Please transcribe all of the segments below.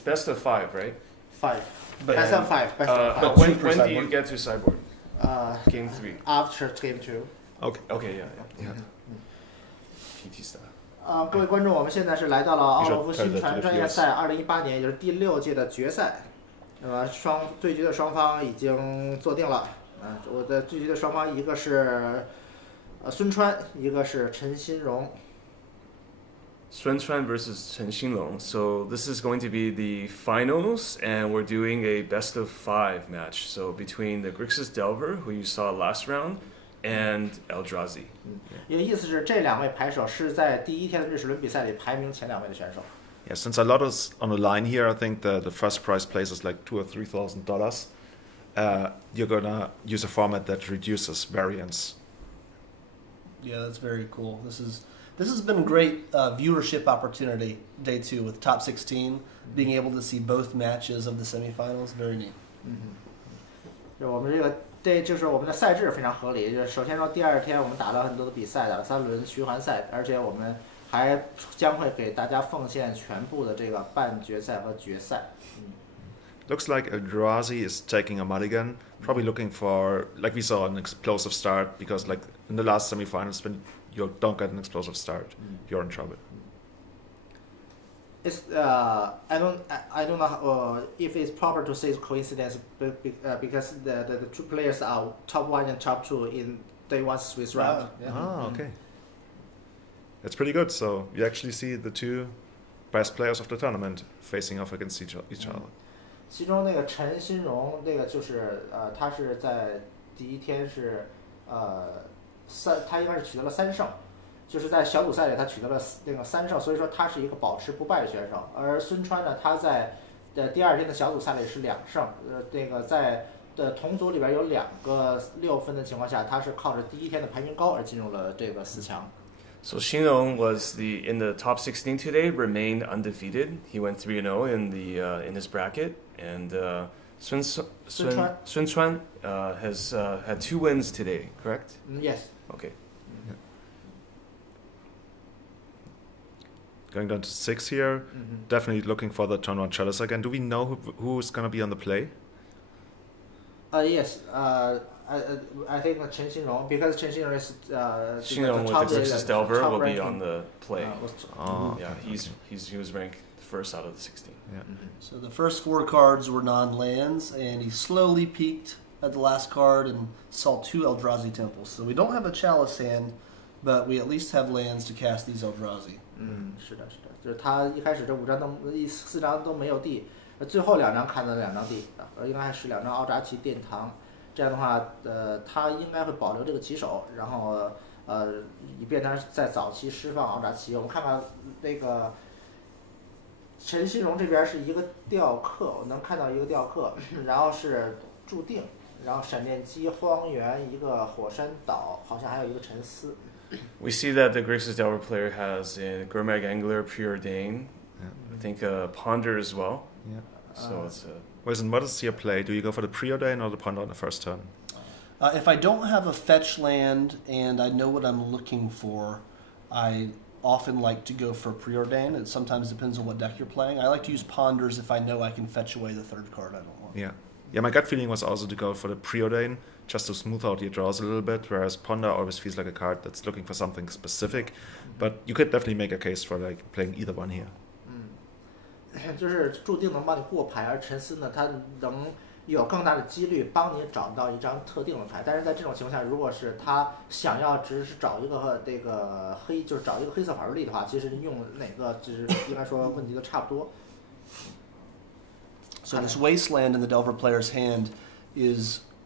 It's best of 5, right? 5. Best of 5. Best of 5. But when do you get to sideboard? Game 3. After Game 2. Okay, yeah. PT style. 各位观众，我们现在是来到了奥洛夫新传专业赛2018年，也就是第6届的决赛。那么对局的双方已经坐定了。我的对局的双方一个是孙川，一个是陈新荣。Sun Chuan versus Chen Xinlong. So this is going to be the finals, and we're doing a best of 5 match. So between the Grixis Delver, who you saw last round, and Eldrazi. 有意思是，这2位牌手是在第1天的瑞士轮比赛里排名前2位的选手。Yeah, since a lot is on the line here, I think the first prize place is like $2,000 or $3,000. You're gonna use a format that reduces variance. Yeah, that's very cool. This has been a great viewership opportunity, day 2 with top 16, being able to see both matches of the semifinals. Very neat. 就我们就是我们的赛制非常合理。就是首先说，第2天我们打了很多的比赛，打了3轮循环赛，而且我们还将会给大家奉献全部的这个半决赛和决赛。Looks like Eldrazi is taking a mulligan, probably looking for, like we saw, an explosive start, because like in the last semifinals, when you don't get an explosive start, you're in trouble. It's I don't know if it's proper to say it's coincidence, because the 2 players are top 1 and top 2 in day 1 Swiss round. Okay. That's pretty good. So you actually see the 2 best players of the tournament facing off against each other. 其中那个陈新荣，那个就是他是在第1天是他应该是取得了3胜，就是在小组赛里他取得了那个3胜，所以说他是一个保持不败的选手。而孙川呢，他在第2天的小组赛里是2胜，那个在同组里边有2个6分的情况下，他是靠着第1天的排名高而进入了这个4强。So Xinlong was in the top 16 today, remained undefeated. He went 3-0 in his bracket, and Sun Chuan has had 2 wins today, correct? Yes. Okay. Going down to 6 here, definitely looking for the turn 1 chalice again. Do we know who's going to be on the play? Yes. I think Chen Xinrong, because Chen Xinrong is Xinrong with the Grixis Delver will be on the play. Yeah, he was ranked first out of the 16. Yeah. So the first 4 cards were non-lands, and he slowly peaked at the last card and saw 2 Eldrazi temples. So we don't have a chalice hand, but we at least have lands to cast these Eldrazi. 是的，就是他一开始这4张都没有地，最后2张看到了2张地，应该是2张奥扎奇殿堂。这样的话，他应该会保留这个棋手，然后以便他在早期释放奥扎奇。我们看看那个陈新荣这边是一个雕刻，我能看到一个雕刻，然后是注定，然后闪电姬、荒原，一个火山岛，好像还有一个沉思。We see that the Grixis Delver player has a Gurmag Angler, Preordain, I think Ponder as well. Yeah. So it's Whereas in what is your play? Do you go for the Preordain or the Ponder on the first turn? If I don't have a fetch land and I know what I'm looking for, I often like to go for Preordain. It sometimes depends on what deck you're playing. I like to use Ponders if I know I can fetch away the 3rd card I don't want. Yeah, my gut feeling was also to go for the Preordain, just to smooth out your draws a little bit, whereas Ponder always feels like a card that's looking for something specific. But you could definitely make a case for like playing either one here. 就是注定能帮你过牌，而沉思呢，它能有更大的几率帮你找到一张特定的牌。但是在这种情况下，如果是他想要只是找一个这个就是找一个黑色法术力的话，其实用哪个就是应该说问题都差不多。So this Wasteland in the Delver player's hand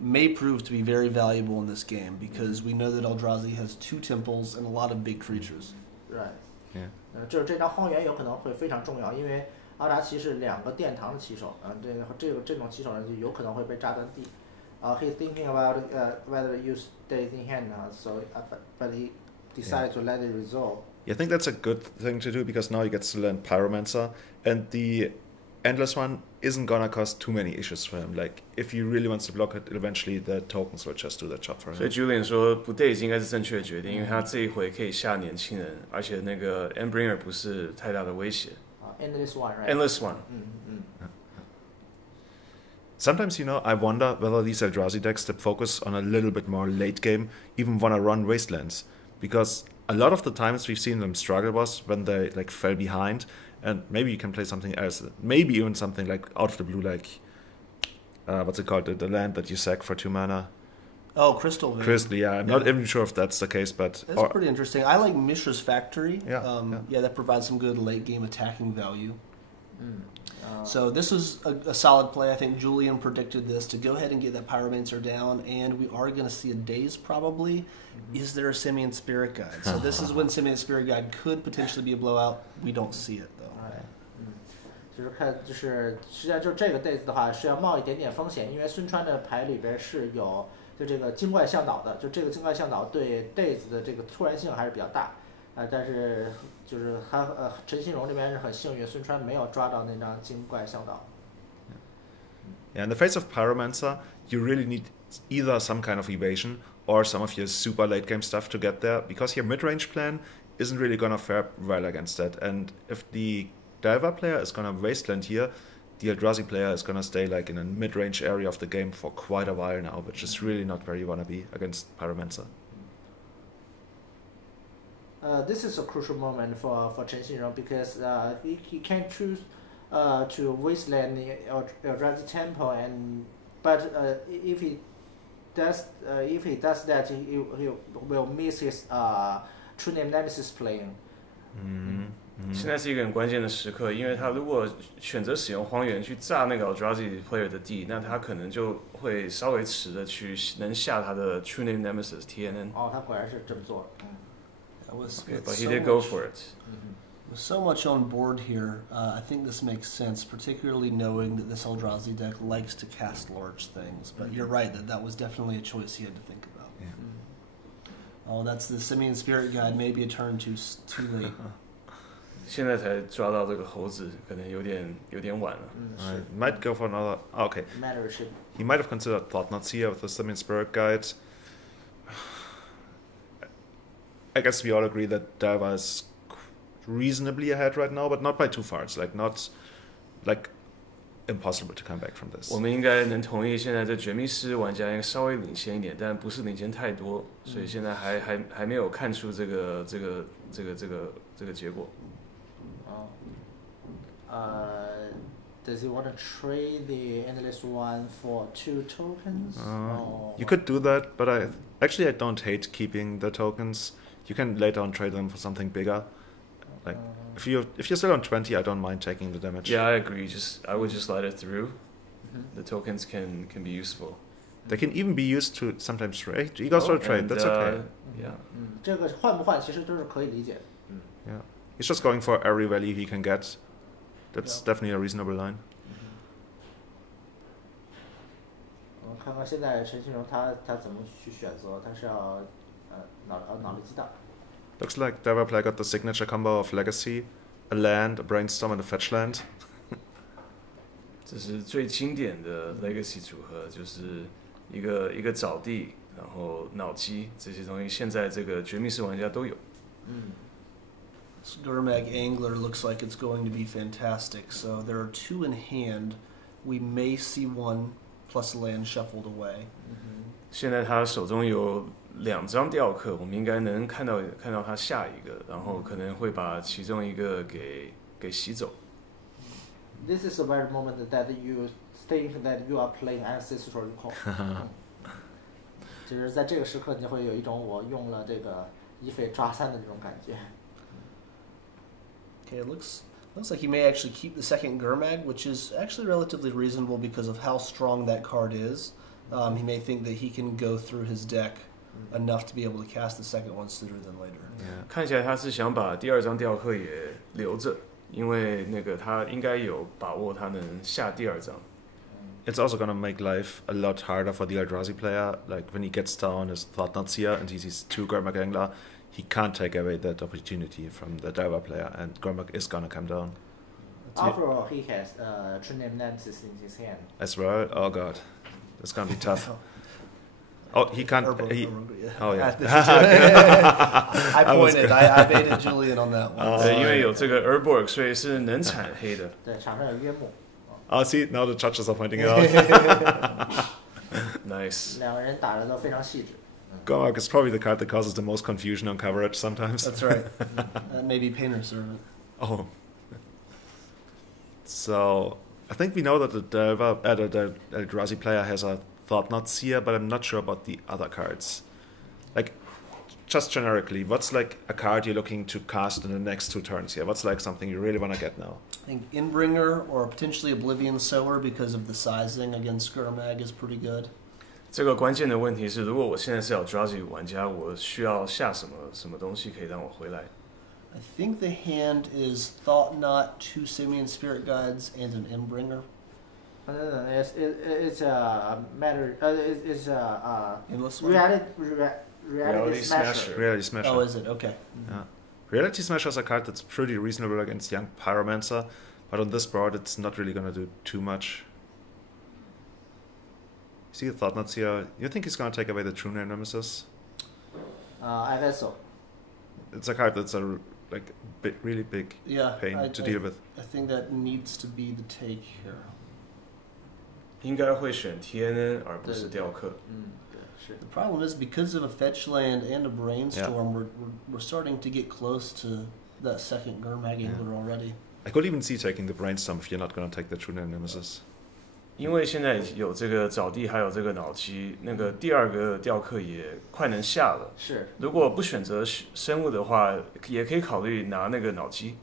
may prove to be very valuable in this game, because we know that Eldrazi has 2 temples and a lot of big creatures. Right. Yeah. 就是这张荒原有可能会非常重要，因为奥扎奇是2个殿堂的棋手，这种棋手呢就有可能会被炸断地。He's thinking about whether to use days in hand, but he decided to let it resolve. Yeah, I think that's a good thing to do, because now you get to land Pyromancer, and the Endless one isn't gonna cause too many issues for him. Like, if he really wants to block it, eventually the tokens will just do the job for him. 所以 Julian 说不 days 应该是正确的决定，因为他这一回可以下年轻人，而且那个 Endbringer 不是太大的威胁。Endless one, right? Endless one. sometimes, I wonder whether these Eldrazi decks that focus on a little bit more late game even want to run Wastelands. Because a lot of the times we've seen them struggle was when they like fell behind, and maybe you can play something else. Maybe even something like out of the blue, like, what's it called? The land that you sack for 2 mana. Oh, Crystal Vein. Crystal, yeah. I'm not even sure if that's the case, but... That's pretty interesting. I like Mishra's Factory. Yeah, that provides some good late-game attacking value. So this was a solid play. I think Julian predicted this to go ahead and get that Pyromancer down, and we are going to see a Daze probably. Is there a Simian Spirit Guide? So this is when Simian Spirit Guide could potentially be a blowout. We don't see it, though. 就是看，就是实际上就是这个 daze 的话是要冒一点点风险，因为孙川的牌里边是有就这个精怪向导的，就这个精怪向导对 daze 的这个突然性还是比较大，但是就是他陈新荣这边是很幸运，孙川没有抓到那张精怪向导。Yeah, in the face of Pyromancer, you really need either some kind of evasion or some of your super late game stuff to get there, because your mid-range plan isn't really gonna fare well against that. And if the Delver player is gonna wasteland here, the Eldrazi player is gonna stay like in a mid-range area of the game for quite a while now, which is really not where you wanna be against Pyromancer. This is a crucial moment for Chen Xinrong because he can choose to wasteland the Eldrazi temple, but if he does that, he will miss his True Name Nemesis playing. 现在是一个很关键的时刻，因为他如果选择使用荒原去炸那个 Eldrazi player 的地，那他可能就会稍微迟的去能下他的 True Name Nemesis TNN。哦，他果然是这么做了。Okay, but he did go for it. With so much on board here, I think this makes sense, particularly knowing that this Eldrazi deck likes to cast large things. But you're right, that was definitely a choice he had to think about. Yeah. Oh, that's the Simian Spirit Guide. Maybe a turn too late. 现在才抓到这个猴子，可能有点晚了。I might go for another. Okay. He might have considered Thought-Knots here with the Simian Spirit Guide. I guess we all agree that Delver is reasonably ahead right now, but not by too far. It's like not like impossible to come back from this. 我们应该能同意，现在这绝密师玩家应该稍微领先一点，但不是领先太多，所以现在还没有看出这个结果。Does he want to trade the Endless One for 2 tokens? You could do that, but I don't hate keeping the tokens. You can later on trade them for something bigger. Like if you're still on 20, I don't mind taking the damage. Yeah, I agree. I would just let it through. The tokens can be useful. They can even be used to sometimes trade. He goes for a trade. That's okay. Yeah. 这个换不换其实都是可以理解的。Yeah, he's just going for every value he can get. That's definitely a reasonable line. 我们看看现在陈新荣他怎么去选择，他是要脑力激荡。Looks like Delver player got the signature combo of Legacy, a land, a Brainstorm, and a Fetch land. 这是最经典的 Legacy 组合，就是一个找地，然后脑机这些东西，现在这个绝密室玩家都有。This Gurmag Angler looks like it's going to be fantastic. So there are 2 in hand. We may see 1 plus land shuffled away. 现在他手中有2张雕刻，我们应该能看到他下一个，然后可能会把其中一个给洗走。This is a very moment that you think that you are playing Ancestral Recall. 就是在这个时刻，你会有一种我用了这个一匪抓3的这种感觉。Okay, it looks like he may actually keep the second Gurmag, which is actually relatively reasonable because of how strong that card is. He may think that he can go through his deck enough to be able to cast the second one sooner than later. 看起来他是想把第2张雕刻也留着，因为那个他应该有把握他能下第2张。It's also gonna make life a lot harder for the Eldrazi player. Like when he gets down his Thought-Knots here and he sees 2 Gurmag Angler, he can't take away that opportunity from the Delver player, and Gurmag is gonna come down. After all, he has True Name Nemesis in his hand. As well? Oh god. That's gonna be tough. Oh, he can't... Oh, yeah. I pointed. I baited Julian on that one. 对，因为有这个 Urborg， 所以是能产黑的。对，场上有约木。see, now the judges are pointing it out. Nice. 两个人打的都非常细致。Gormak is probably the card that causes the most confusion on coverage sometimes. That's right. Maybe Painter Servant. Oh. So, I think we know that the Eldrazi player has a Thought Knot Seer, but I'm not sure about the other cards. Like, just generically, what's like a card you're looking to cast in the next 2 turns here? What's like something you really want to get now? I think Inbringer or potentially Oblivion Sower because of the sizing against Gurmag is pretty good. 这个关键的问题是，如果我现在是Eldrazi 玩家，我需要下什么东西可以让我回来？ I think the hand is Thought Knot, 2 Simian Spirit Guides, and an Inbringer. It's a matter. It's a Endless one? reality smasher. Reality Smasher. Oh, is it? Okay. Yeah. Reality Smasher is a card that's pretty reasonable against Young Pyromancer, but on this board it's not really going to do too much. See the Thought Knots here? You think he's going to take away the True Name Nemesis? I guess so. It's a card that's a really big pain to deal with. I think that needs to be the take here. 应该会选 TNN 而不是雕刻。The problem is because of a fetch land and a brainstorm, we're starting to get close to that second Gurmag Angler already. I could even see taking the brainstorm if you're not going to take the True Name Nemesis. 因为现在有这个沼地，还有这个脑机，那个第二个雕刻也快能下了。是。如果不选择生物的话，也可以考虑拿那个脑机。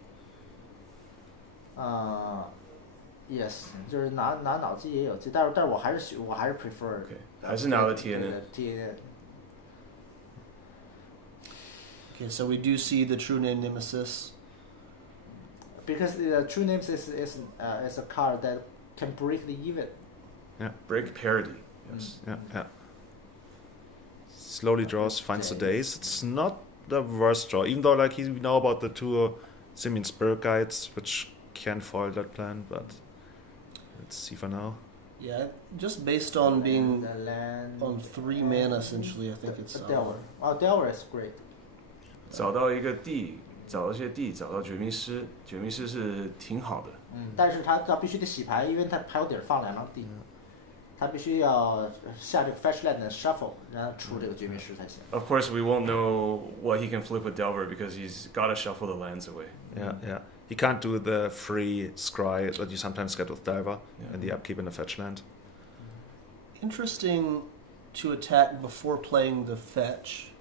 Yes， 就是拿脑机也有机，但是我还是 prefer， 还是拿了 TNN。Okay, so we do see the True Name Nemesis. Because the True Name is a card that can break the even. Yeah. Break parity. Yes. Yeah. Slowly draws, finds the days. It's not the worst draw, even though like we know about the 2 Simian Spirit Guides, which can foil that plan, but let's see for now. Yeah, just based on being on 3 mana, essentially, I think it's Delver. Oh, Delver is great. 找到一个地，找到一些地，找到绝命师，绝命师是挺好的。但是他必须得洗牌，因为他牌有底儿放2张地，他必须要下这个 fetch land 的 shuffle， 然后出这个绝命师才行。Of course, we won't know what he can flip with Delver because he's got to shuffle the lands away. Yeah. He can't do the free scry that you sometimes get with Delver and the upkeep in the fetch land. Interesting to attack before playing the fetch.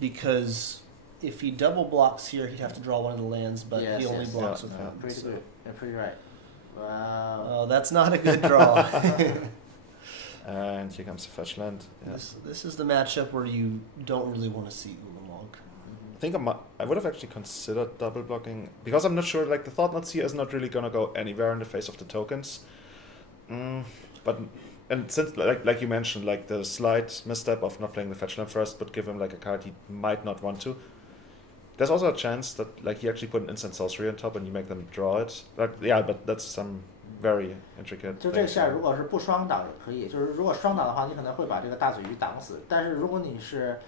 Because if he double blocks here, he'd have to draw one of the lands, but he only blocks with one. Pretty good. Yeah, pretty right. Wow. Oh, that's not a good draw. And here comes the fetch land. Yeah. This is the matchup where you don't really want to see Ulamog. I think I would have actually considered double blocking, because I'm not sure, like the Thought Knot Seer is not really going to go anywhere in the face of the tokens. And since, like you mentioned, like the slight misstep of not playing the fetch land first, but give him like a card he might not want to. There's also a chance that like he actually put an instant sorcery on top and you make them draw it. But that's some very intricate. 就这个下如果是不双挡也可以，就是如果双挡的话，你可能会把这个大嘴鱼挡死。但是如果你是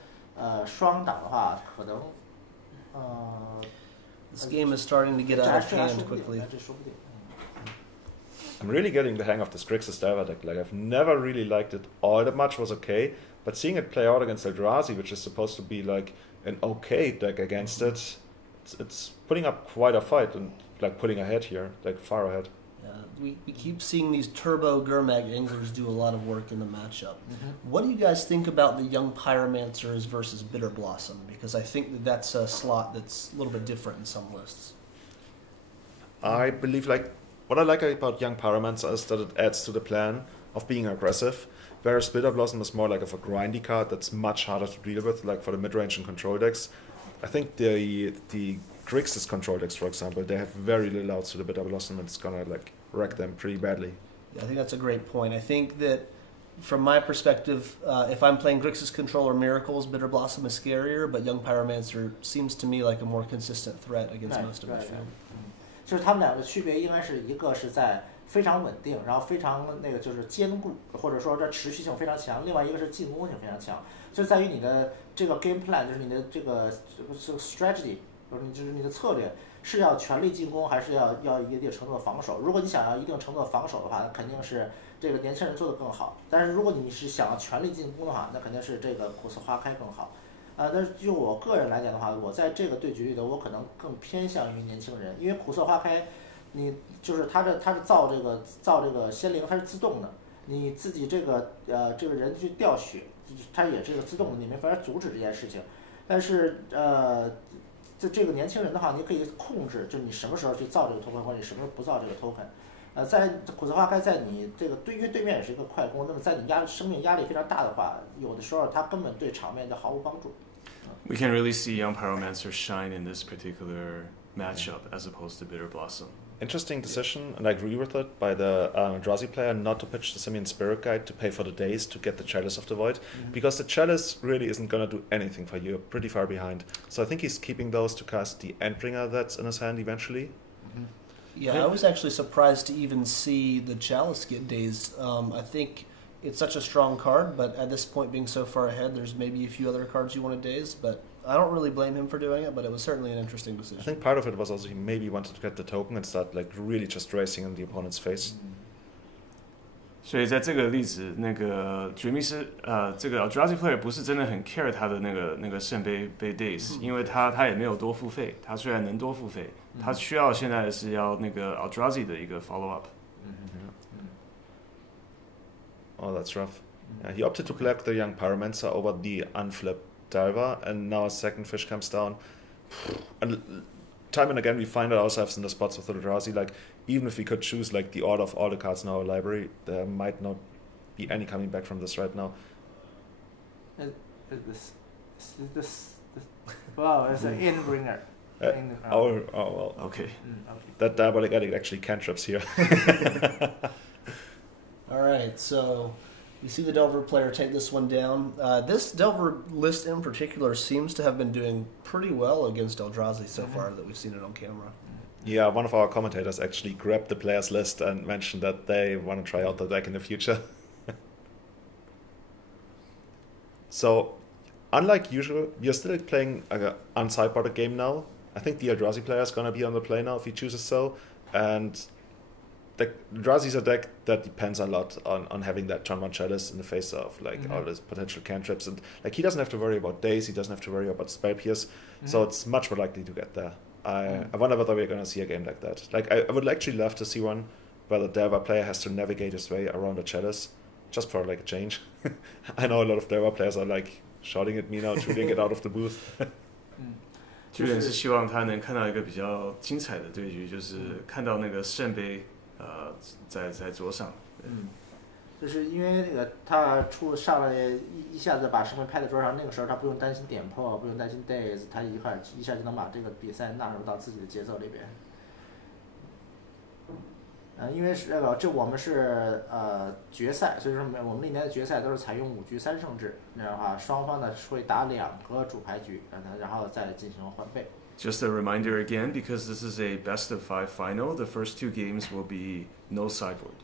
双挡的话，可能This game is starting to get out of hand quickly. I'm really getting the hang of this Grixis Diver deck. Like, I've never really liked it all that much, was okay, but seeing it play out against Eldrazi, which is supposed to be like an okay deck against it, it's putting up quite a fight and like putting ahead here, like far ahead. We keep seeing these turbo Gurmag anglers do a lot of work in the matchup. What do you guys think about the Young Pyromancers versus Bitter Blossom? Because I think that's a slot that's a little bit different in some lists. I believe like what I like about Young Pyromancer is that it adds to the plan of being aggressive, whereas Bitter Blossom is more like of a grindy card that's much harder to deal with, like for the mid-range and control decks. I think the Grixis control decks, for example, they have very little outs to the Bitter Blossom, and it's gonna like wreck them pretty badly. Yeah, I think that's a great point. I think that from my perspective, if I'm playing Grixis Control or Miracles, Bitter Blossom is scarier, but Young Pyromancer seems to me like a more consistent threat against most of the field. 就是他们两个区别应该是一个是在非常稳定，然后非常那个就是坚固，或者说这持续性非常强；另外一个是进攻性非常强，就在于你的这个 game plan， 就是你的这个 strategy 就是你的策略是要全力进攻，还是要一定程度的防守？如果你想要一定程度的防守的话，那肯定是这个年轻人做得更好。但是如果你是想要全力进攻的话，那肯定是这个苦涩花开更好。但是就我个人来讲的话，我在这个对局里头，我可能更偏向于年轻人，因为苦涩花开，你就是它是造这个仙灵，它是自动的，你自己这个人去掉血，它也是个自动的，你没法阻止这件事情。但是这个年轻人的话，你可以控制，就你什么时候去造这个 token， 或者你什么时候不造这个 token。在苦涩花开，在你这个因为对面也是一个快攻，那么在你生命压力非常大的话，有的时候它根本对场面就毫无帮助。We can really see Young Pyromancer shine in this particular matchup as opposed to Bitter Blossom. Interesting decision, and I agree with it, by the Eldrazi player not to pitch the Simian Spirit Guide to pay for the days to get the Chalice of the Void, because the Chalice really isn't going to do anything for you. You're pretty far behind. So I think he's keeping those to cast the Endbringer that's in his hand eventually. Yeah, I was actually surprised to even see the Chalice get dazed. I think it's such a strong card, but at this point being so far ahead, there's maybe a few other cards you want to daze, but I don't really blame him for doing it, but it was certainly an interesting decision. I think part of it was also he maybe wanted to get the token and start like really just racing in the opponent's face. 所以在这个例子，那个绝密是这个 Eldrazi player 不是真的很 care 他的那个圣杯被 daze，因为他也没有多付费，他虽然能多付费，他需要现在是要那个 Eldrazi 的一个 follow up。Oh, that's rough. Yeah, he opted to collect the Young Pyromancer over the unflipped Diver, and now a second fish comes down. And time and again we find ourselves in the spots with the Eldrazi, like even if we could choose like the order of all the cards in our library, there might not be any coming back from this right now. Wow, it's an Endbringer. Oh well. Okay. That Diabolic Addict actually cantrips here. All right, so you see the Delver player take this one down. This Delver list in particular seems to have been doing pretty well against Eldrazi so far that we've seen it on camera. Yeah, one of our commentators actually grabbed the players list and mentioned that they want to try out the deck in the future. So, unlike usual, we are still playing an unsideboarded game now. I think the Eldrazi player is going to be on the play now if he chooses so. And the Eldrazi is a deck that depends a lot on having that turn 1 Chalice in the face of like all these potential cantrips. And like he doesn't have to worry about days, he doesn't have to worry about spell pierce. So it's much more likely to get there. I wonder whether we're going to see a game like that. Like I would actually love to see one where the Delver player has to navigate his way around a Chalice just for like a change. I know a lot of Delver players are like shouting at me now, shooting it out of the booth. Julian 是希望他能看到一个比较精彩的对局，就是看到那个圣杯在桌上。就是因为那个他上来一下子把圣杯拍在桌上，那个时候他不用担心点破，不用担心 days， 他一下就能把这个比赛纳入到自己的节奏里边。因为是我们是决赛，所以说我们历年的决赛都是采用5局3胜制，那样的话双方呢会打2个主牌局，然后再进行换备。Just a reminder again, because this is a best of 5 final, the first 2 games will be no sideboard.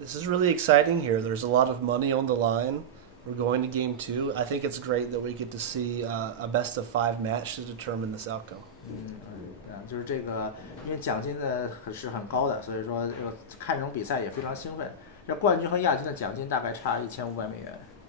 This is really exciting here. There's a lot of money on the line. We're going to game 2. I think it's great that we get to see a best of 5 match to determine this outcome. 就是这个，因为奖金呢是很高的，所以说看这种比赛也非常兴奋。这冠军和亚军的奖金大概差$1500。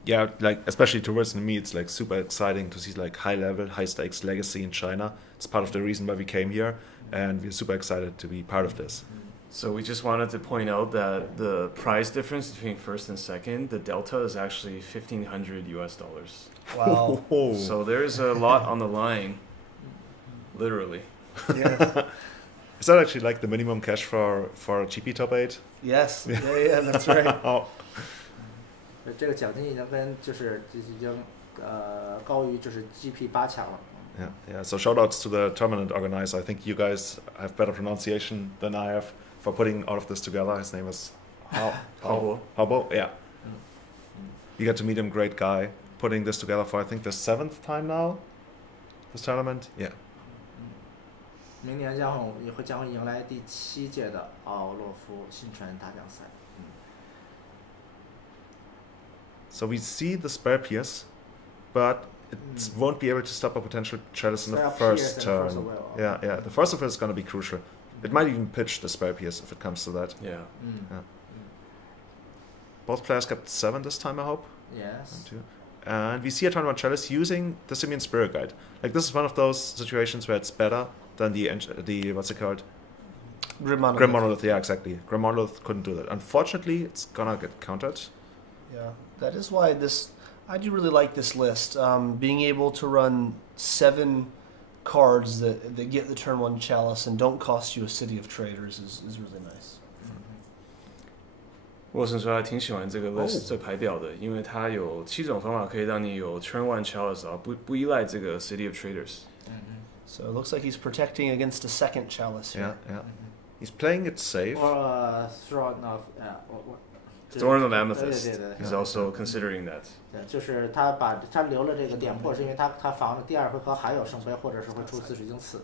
Yeah, like especially towards me, it's like super exciting to see like high level, high stakes legacy in China. It's part of the reason why we came here, and we're super excited to be part of this. So we just wanted to point out that the price difference between first and second, the delta is actually $1,500. Wow. So there's a lot on the line, literally. Yeah. Is that actually like the minimum cash for a GP top 8? Yes. Yeah, that's right. Oh. 这个奖金已经已经高于GP 8强了。Yeah. So shout outs to the tournament organizer. I think you guys have better pronunciation than I have for putting all of this together. His name is Habo. Yeah. You get to meet him, great guy. Putting this together for I think the 7th time now. This tournament. Yeah. 明年将会迎来第7届的奥洛夫新传大奖赛。So we see the spell pierce, but it won't be able to stop a potential chalice in the Spell first Pierce and turn. Force of Will. Yeah. The Force of Will is going to be crucial. It might even pitch the Spell Pierce if it comes to that. Yeah. Both players kept 7 this time, I hope. Yes. 1, 2. And we see a turn 1 chalice using the Simian Spirit Guide. Like, this is one of those situations where it's better than the what's it called? Grim Monolith. Grim Monolith, yeah, exactly. Grim Monolith couldn't do that. Unfortunately, it's gonna get countered. Yeah, that is why I do really like this list. Being able to run 7 cards that get the turn 1 chalice and don't cost you a City of Traders is really nice. 沃森说他挺喜欢这个 list 这排表的，因为它有7种方法可以让你有 turn 1 chalice 啊，不依赖这个 City of Traders。So it looks like he's protecting against a second chalice here. Yeah. He's playing it safe. Or Throne of Thorn of Amethyst 对 is also considering that. 对，就是他留了这个点破，是因为他防着第2回合还有圣杯，或者是会出紫水晶刺。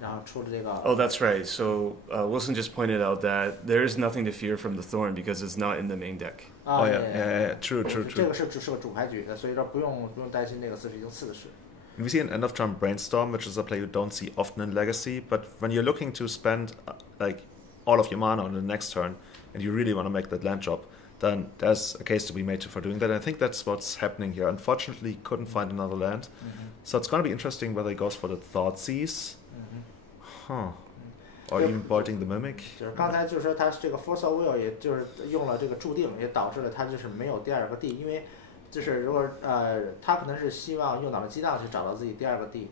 然后出了这个。Oh, that's right. So Wilson just pointed out that there is nothing to fear from the Thorn because it's not in the main deck. Oh yeah. True. 这个是个主牌局的，所以说不用担心这个紫水晶刺的事。We see an end of turn brainstorm, which is a play you don't see often in Legacy, but when you're looking to spend like all of your mana on the next turn, and you really want to make that land drop, then there's a case to be made for doing that. And I think that's what's happening here. Unfortunately, he couldn't find another land, so it's going to be interesting whether he goes for the Thoughtseize, or even bolting the Mimic. 就是刚才就是说他这个 Force of Will 也就是用了这个注定，也导致了他就是没有第2个地，因为就是如果他可能是希望用脑力激荡去找到自己第2个地，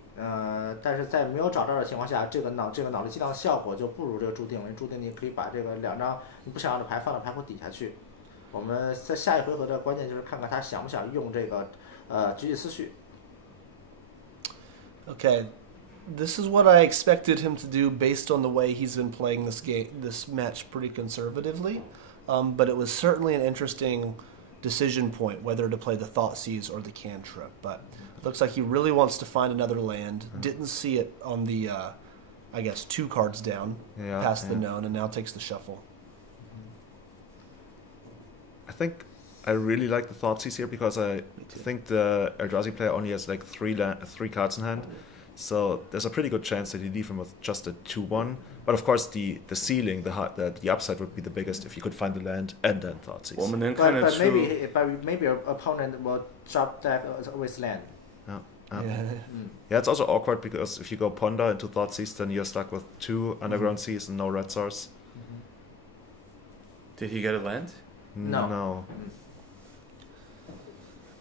但是在没有找到的情况下，这个脑力激荡的效果就不如这个注定了。注定你可以把这个2张你不想要的牌放到牌库底下去。我们在下一回合的关键就是看看他想不想用这个举起思绪。Okay, this is what I expected him to do based on the way he's been playing this match pretty conservatively, but it was certainly an interesting decision point whether to play the Thoughtseize or the Cantrip. But it looks like he really wants to find another land. Didn't see it on the, I guess, 2 cards down past the known, and now takes the shuffle. I think I really like the Thoughtseize here because I think the Eldrazi player only has like 3 cards in hand. So there's a pretty good chance that you leave him with just a 2-1. But of course, the ceiling, the upside would be the biggest if you could find the land and then Thoughtseize. 我们能看得出 But maybe your opponent will drop deck with land. Yeah, it's also awkward because if you go Ponder into Thoughtseize, then you're stuck with 2 Underground Seas and no red source. Did he get a land? No.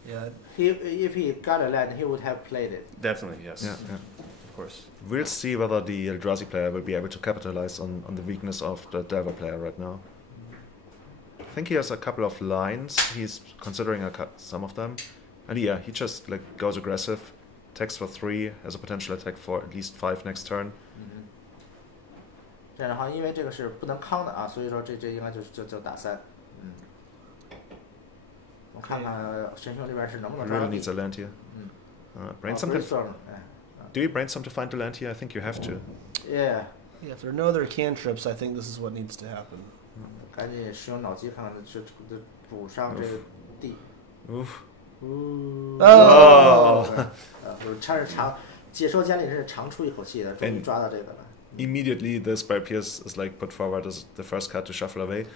Yeah. If he got a land, he would have played it. Definitely, yes. Yeah. Of course. We'll see whether the Eldrazi player will be able to capitalize on the weakness of the Delver player right now. I think he has a couple of lines. He's considering some of them. And yeah, he just like goes aggressive, attacks for 3, has a potential attack for at least 5 next turn. 这样的话，因为这个是不能康的啊，所以说这应该就打3。我看看神雄这边是能不能抓到 Really 地。 needs a land here. Brainstorm. Do you brainstorm to find the land here? I think you have to. Yeah. Yeah, if there are no other cantrips, I think this is what needs to happen. 赶紧使用脑机看看是补上这个地。 Oof. Oh! 我差点解说家里真是长出一口气的，终于抓到这个了。Immediately, the Spell Pierce is like put forward as the first card to shuffle away.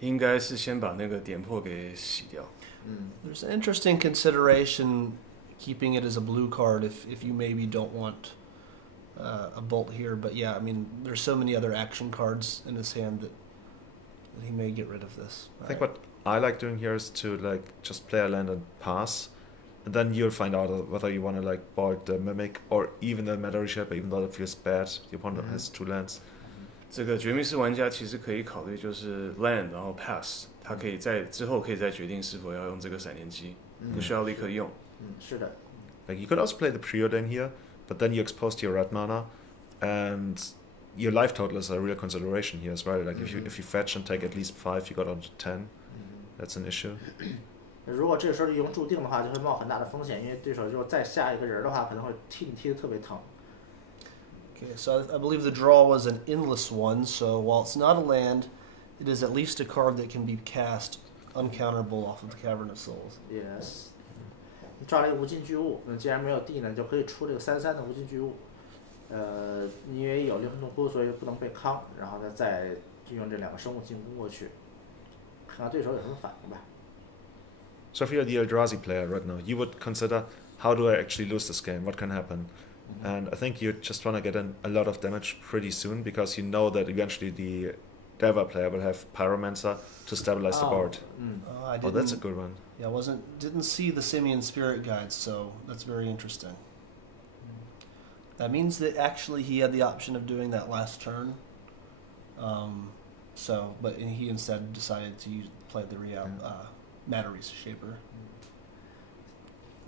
应该是先把那个点破给洗掉。There's an interesting consideration keeping it as a blue card if you maybe don't want a bolt here. But yeah, I mean, there's so many other action cards in his hand that he may get rid of this. I think what I like doing here is to like just play a land and pass, and then you'll find out whether you want to like bolt the Mimic or even the Matter Reshaper, even though it feels bad. The opponent has 2 lands. 这个绝密室玩家其实可以考虑就是 land 然后 pass， 他可以在之后可以再决定是否要用这个闪电机，不需要立刻用。是的。Like you could also play the Preordain here, but then you expose to your red mana, and your life total is a real consideration here as well. Like if you fetch and take at least 5, you got on to 10. That's an issue. 如果这个时候用注定的话，就会冒很大的风险，因为对手如果再下一个人的话，可能会踢得特别疼。Okay, so I believe the draw was an endless one, so while it's not a land, it is at least a card that can be cast uncounterable off of the Cavern of Souls. Yes， 你抓了一个无尽巨物，那既然没有地呢，你就可以出这个3/3的无尽巨物。因为有灵魂洞窟，所以不能被康，然后呢再运用这2个生物进攻过去，看看对手有什么反应吧。So if you're the Eldrazi player right now, you would consider, how do I actually lose this game? What can happen? And I think you just want to get in a lot of damage pretty soon, because you know that eventually the Delver player will have Pyromancer to stabilize the board. Oh, that's a good one. Yeah, didn't see the Simeon Spirit Guides, so that's very interesting. That means that actually he had the option of doing that last turn. But he instead decided to play the Matter Reshaper.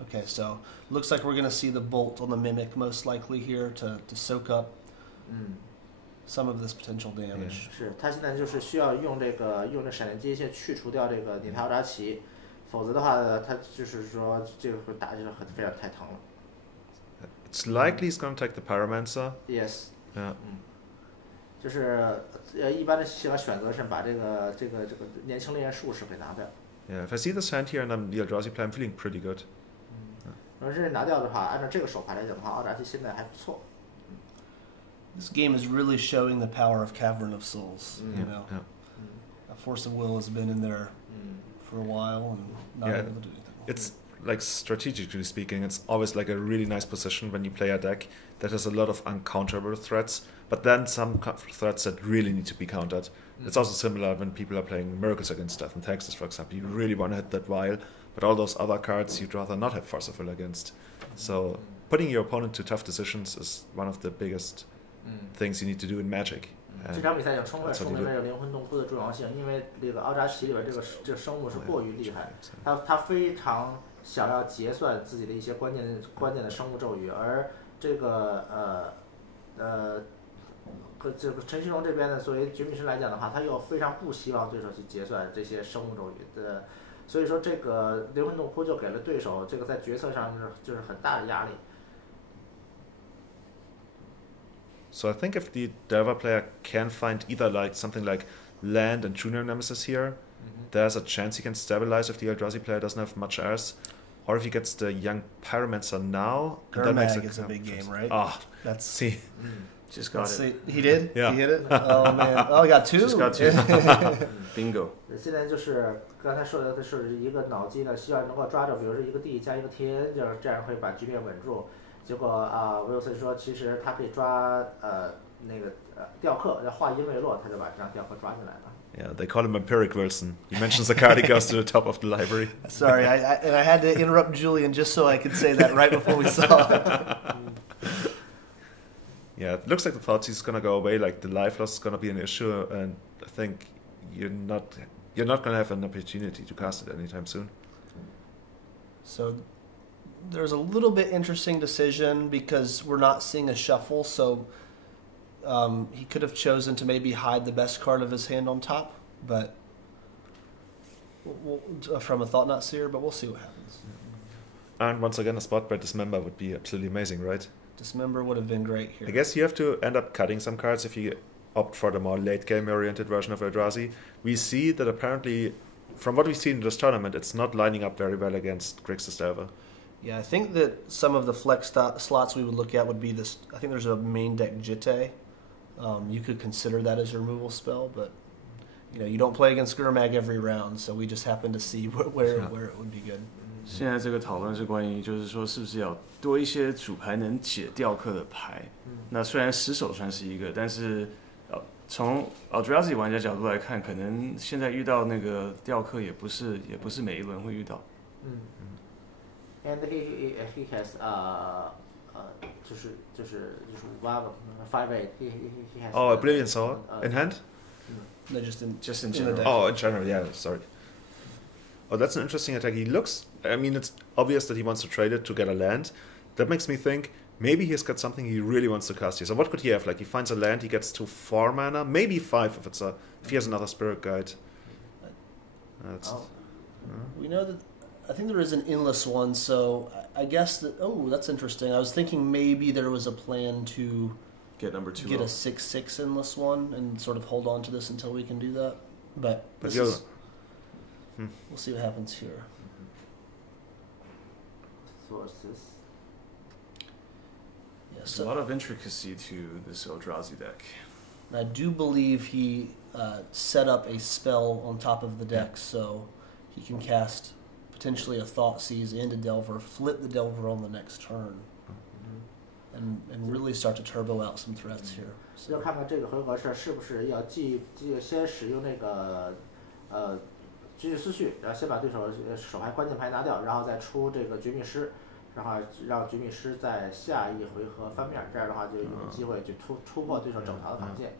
Okay, so looks like we're going to see the Bolt on the Mimic most likely here to soak up some of this potential damage. 是他现在就是需要用这闪电接线去除掉这个拟态奥扎奇，否则的话呢，他就是说这个会打就是非常太疼了。It's likely he's going to take the Pyromancer. Yes. Yeah. 就是一般的选择是把这个年轻猎术士给拿掉。Yeah, if I see this hand here and I'm the Eldrazi player, I'm feeling pretty good. 如果是拿掉的话，按照这个手牌来讲的话，奥扎奇现在还不错。This game is really showing the power of Cavern of Souls. You know, Force of Will has been in there for a while and not able to do anything. It's like, strategically speaking, it's always like a really nice position when you play a deck that has a lot of uncounterable threats, but then some threats that really need to be countered. It's also similar when people are playing Miracles Against Death and Taxes, for example. You really want to hit that vial, but all those other cards you'd rather not have Force of Will against. So putting your opponent to tough decisions is one of the biggest things you need to do in Magic. 这场比赛就充分说明了灵魂洞窟的重要性，因为这个奥扎奇里边这个生物是过于厉害，他非常想要结算自己的一些关键的生物咒语，而这个这个陈兴荣这边呢，作为绝命神来讲的话，他又非常不希望对手去结算这些生物咒语的，所以说这个灵魂洞窟就给了对手这个在决策上就是很大的压力。So I think if the Delver player can find either like something like land and Junior Nemesis here, there's a chance he can stabilize if the Eldrazi player doesn't have much else. Or if he gets the young Pyromancer now, that makes is a big game, right? Ah, let's see. Just got it. He did? Yeah. He hit it? Oh, man. Oh, he got 2? Just got 2. Bingo. 现在就是刚才说的，他是一个脑机呢，希望能够抓着，比如说一个地加一个天，就是这样会把局面稳住。结果威尔森说，其实他可以抓雕刻，要化阴未落，他就把这张雕刻抓进来了。Yeah, they call him Empiric Wilson. He mentions the card, he goes to the top of the library. Sorry, I had to interrupt Julian just so I could say that right before we saw it. Yeah, it looks like the Thoughtseize is going to go away, like the life loss is going to be an issue, and I think you're not going to have an opportunity to cast it anytime soon. So there's a little bit interesting decision because we're not seeing a shuffle, so he could have chosen to maybe hide the best card of his hand on top, but from a Thought Knot Seer, but we'll see what happens. And once again, a spot by Dismember would be absolutely amazing, right? Dismember would have been great here. I guess you have to end up cutting some cards if you opt for the more late-game oriented version of Eldrazi. We see that apparently, from what we've seen in this tournament, it's not lining up very well against Grixis Delver. Yeah, I think that some of the flex slots we would look at would be this. I think there's a main deck Jitte. You could consider that as a removal spell, but you don't play against Gurmag every round, so we just happen to see where it would be good. 现在这个讨论是关于，就是说是不是要多一些主牌能解雕刻的牌。那虽然失手算是一个，但是从 Eldrazi 玩家角度来看，可能现在遇到那个雕刻也不是每一轮会遇到。And he has 就是 5/8 he has. Oh, Oblivion Soul in hand? No, just in general. Oh, in general, yeah. Sorry. Oh, that's an interesting attack. I mean, it's obvious that he wants to trade it to get a land. That makes me think maybe he's got something he really wants to cast here. So what could he have? Like, he finds a land, he gets to 4 mana, maybe 5 if he has another Spirit Guide. We know that. I think there is an endless one, so I guess that. Oh, that's interesting. I was thinking maybe there was a plan to get number 2. Get a 6/6 endless one and sort of hold on to this until we can do that. But We'll see what happens here. Sources. Yeah, There's so a lot of intricacy to this Eldrazi deck. I do believe he set up a spell on top of the deck, so he can cast potentially a Thoughtseize and a Delver, flip the Delver on the next turn, and really start to turbo out some threats here. 要看看这个回合是不是要先使用那个举起思绪，然后先把对手手牌关键牌拿掉，然后再出这个绝密师，然后让绝密师在下一回合翻面，这样的话就有机会去突破对手整条的防线。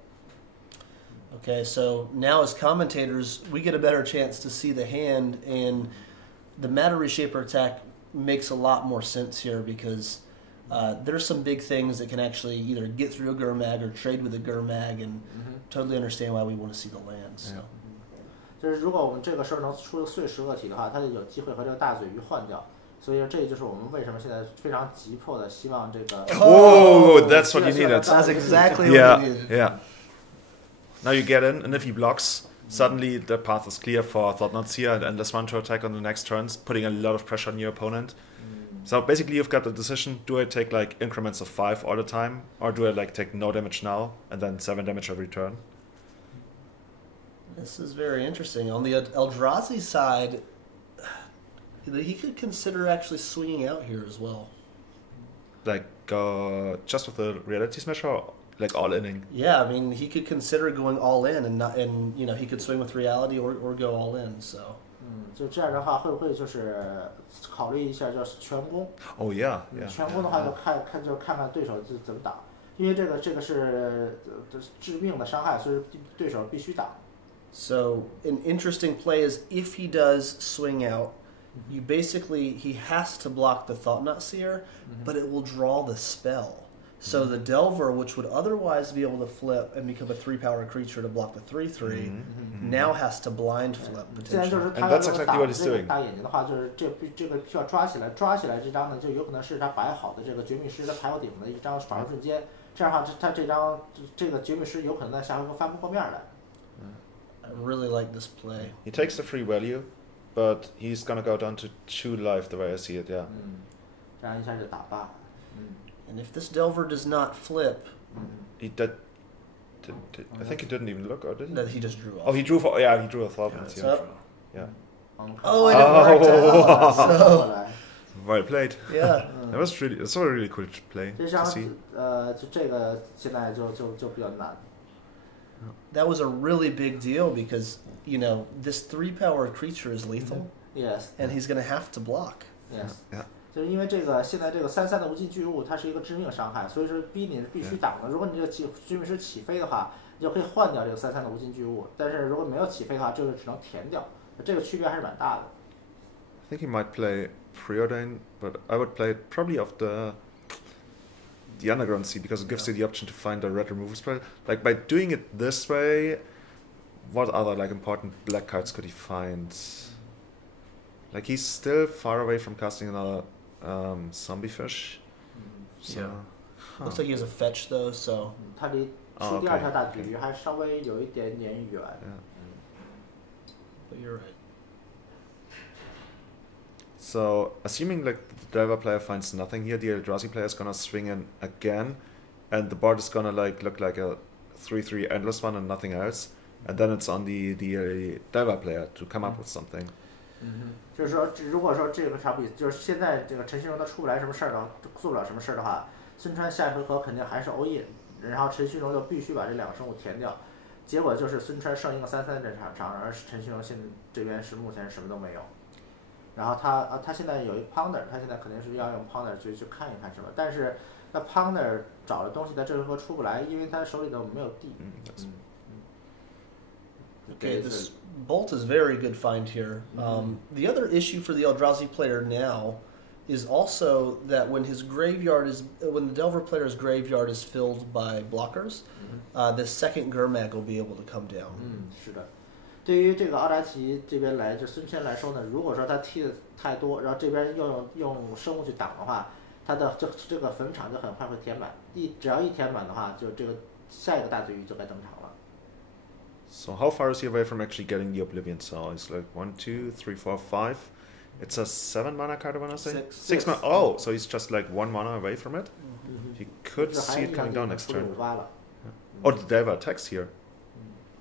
Okay, so now as commentators, we get a better chance to see the hand, and the Matter Reshaper attack makes a lot more sense here because there's some big things that can actually either get through a Gurmag or trade with a Gurmag, and totally understand why we want to see the lands. So. 就是如果我们这个时候能出碎石恶体的话，它就有机会和这个大嘴鱼换掉。所以这就是我们为什么现在非常急迫的希望这个。Oh, that's what you needed. That's exactly Yeah, what you needed. yeah. Now you get in, and if he blocks, suddenly the path is clear for Thought-Knot Seer and Endless One to attack on the next turns, putting a lot of pressure on your opponent. So basically you've got the decision, do I take like increments of 5 all the time, or do I like take no damage now, and then 7 damage every turn? This is very interesting. On the Eldrazi side, he could consider actually swinging out here as well. Like, just with the Reality Smasher, or like all-inning? Yeah, I mean, he could consider going all in, and you know, he could swing with Reality or go all in. So. 就这样的话，会不会就是考虑一下，就是全攻？ Oh yeah, yeah. 全攻的话，就看看对手怎么挡，因为这个是致命的伤害，所以对手必须挡。So an interesting play is if he does swing out, you basically he has to block the Thought-Knot Seer, but it will draw the spell. So the Delver, which would otherwise be able to flip and become a 3-power creature to block the 3/3, now has to blind flip 既然就 potentially. 是他 And 要 that's 打 exactly what he's 这个 doing. 大眼睛的话，就是这个需要抓起来这张呢，就有可能是他摆好的这个绝密师的牌头顶的一张法术瞬间。这样的话，他这个绝密师有可能在下回合翻不过面来。I really like this play. He takes the free value, but he's gonna go down to 2 life the way I see it, yeah. 这样一下就打罢了。 And if this Delver does not flip, He did I think he didn't even look, or did he? that he just drew off. Oh, he drew he drew a Thought. Yeah, it's Yeah. a So- draw. Yeah. Oh, and it worked out. So, Well played. yeah. It's a really cool play 这 to 张 see. 就这个现在就比较难。 That was a really big deal because, you know, this 3-power creature is lethal, Yes, and he's going to have to block. yes. Yeah. 就是因为现在这个3/3的无尽巨物，它是一个致命伤害，所以说逼你必须挡的。如果你这个绝密师起飞的话，你就可以换掉这个3/3的无尽巨物。但是如果没有起飞的话，这个只能填掉。这个区别还是蛮大的。 I think he might play Preordain, but I would play it probably of the Underground Sea because it gives you the option to find a red removal spell. Like by doing it this way, what other like important black cards could he find? Like he's still far away from casting another zombie fish. So, Yeah. Looks like he has a fetch, though, so... 它离出第2条大举还稍微有一点点远。 But you're right. So, assuming like the Delver player finds nothing here, the Eldrazi player is gonna swing in again, and the board is gonna like look like a 3/3 endless one and nothing else, and then it's on the Delver player to come up with something. 就是说，如果说这个场比就是现在这个陈新荣他出不来什么事儿的，做不了什么事儿的话，孙川下一回合肯定还是 all in，然后陈新荣就必须把这2个生物填掉。结果就是孙川剩一个3/3这场，而陈新荣这边是目前什么都没有。然后他现在有一 Ponder， 他现在肯定是要用 Ponder 去看一看什么，但是那 Ponder 找的东西在这回合出不来，因为他手里头没有地。Okay, this Bolt is very good find here. The other issue for the Eldrazi player now is also that when the Delver player's graveyard is filled by blockers, the second Gurmag will be able to come down. 是的。对于这个奥扎奇这边来，就孙谦来说呢，如果说他踢的太多，然后这边又用生物去挡的话，他的这个坟场就很快会填满。只要一填满的话，就这个下一个大嘴鱼就该登场了。So how far is he away from actually getting the Oblivion Soul? It's like 1, 2, 3, 4, 5. It's a 7 mana card, I want to say? 6 mana. Oh, so he's just like 1 mana away from it? He could see it coming down next turn. Oh, the Delver attacks here.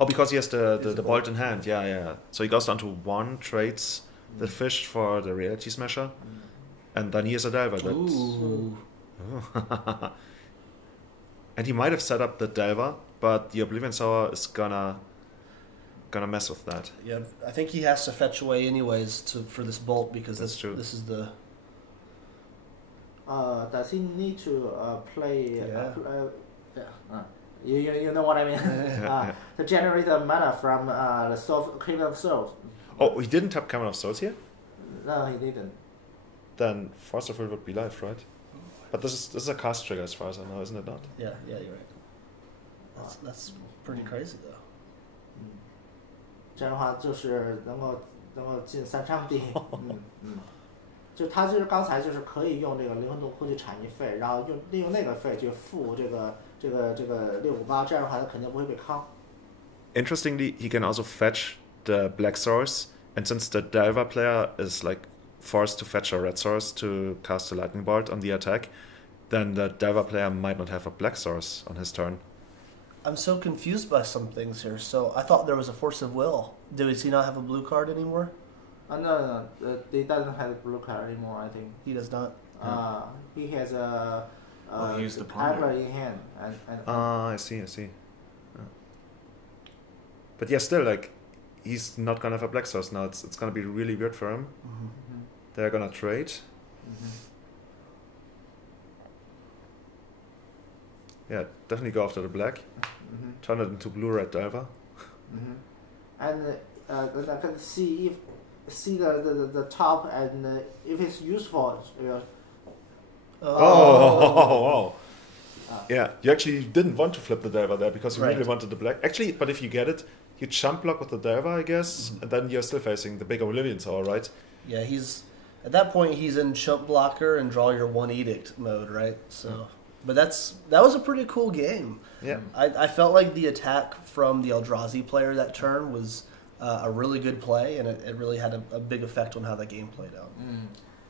Oh, because he has the bolt in hand. Yeah. So he goes down to 1, trades the fish for the Reality Smasher. And then he has a Delver. Ooh. And he might have set up the Delver, but the Oblivion Sour is gonna mess with that. Yeah, I think he has to fetch away anyways for this bolt because That's true. This is the. Does he need to play? Yeah. You know what I mean? To generate the mana from the Cave of Souls. Oh, he didn't tap Cavern of Souls here? No, he didn't. Then Force of Will would be live, right? But this is a cast trigger as far as I know, isn't it not? Yeah, you're right. That's pretty crazy though. 这样的话就是能够进3张地，就他就是刚才就是可以用这个灵魂洞窟去产一费，然后利用那个费去付这个658，这样的话他肯定不会被康。Interestingly, he can also fetch the black source, and since the Delver player is like forced to fetch a red source to cast a lightning bolt on the attack, then the Delver player might not have a black source on his turn. I'm so confused by some things here. So I thought there was a Force of Will. Does he not have a blue card anymore? No, he doesn't have a blue card anymore. I think He does not. he has a he used the Panther ponder. in hand, and I see. But yeah, still, like, he's not gonna have a black source now. It's gonna be really weird for him. They're gonna trade. Yeah, definitely go after the black. Turn it into blue-red Delver. and I can see the top and if it's useful. Oh. Yeah, you actually didn't want to flip the Delver there because you Right. really wanted the black. Actually, but if you get it, you jump block with the Delver, I guess, and then you're still facing the big Oblivion Soul, right? Yeah, he's at that point he's in chump blocker and draw your 1 edict mode, right? So, but that was a pretty cool game. Yeah. I felt like the attack from the Eldrazi player that turn was a really good play, and it really had a big effect on how the game played out.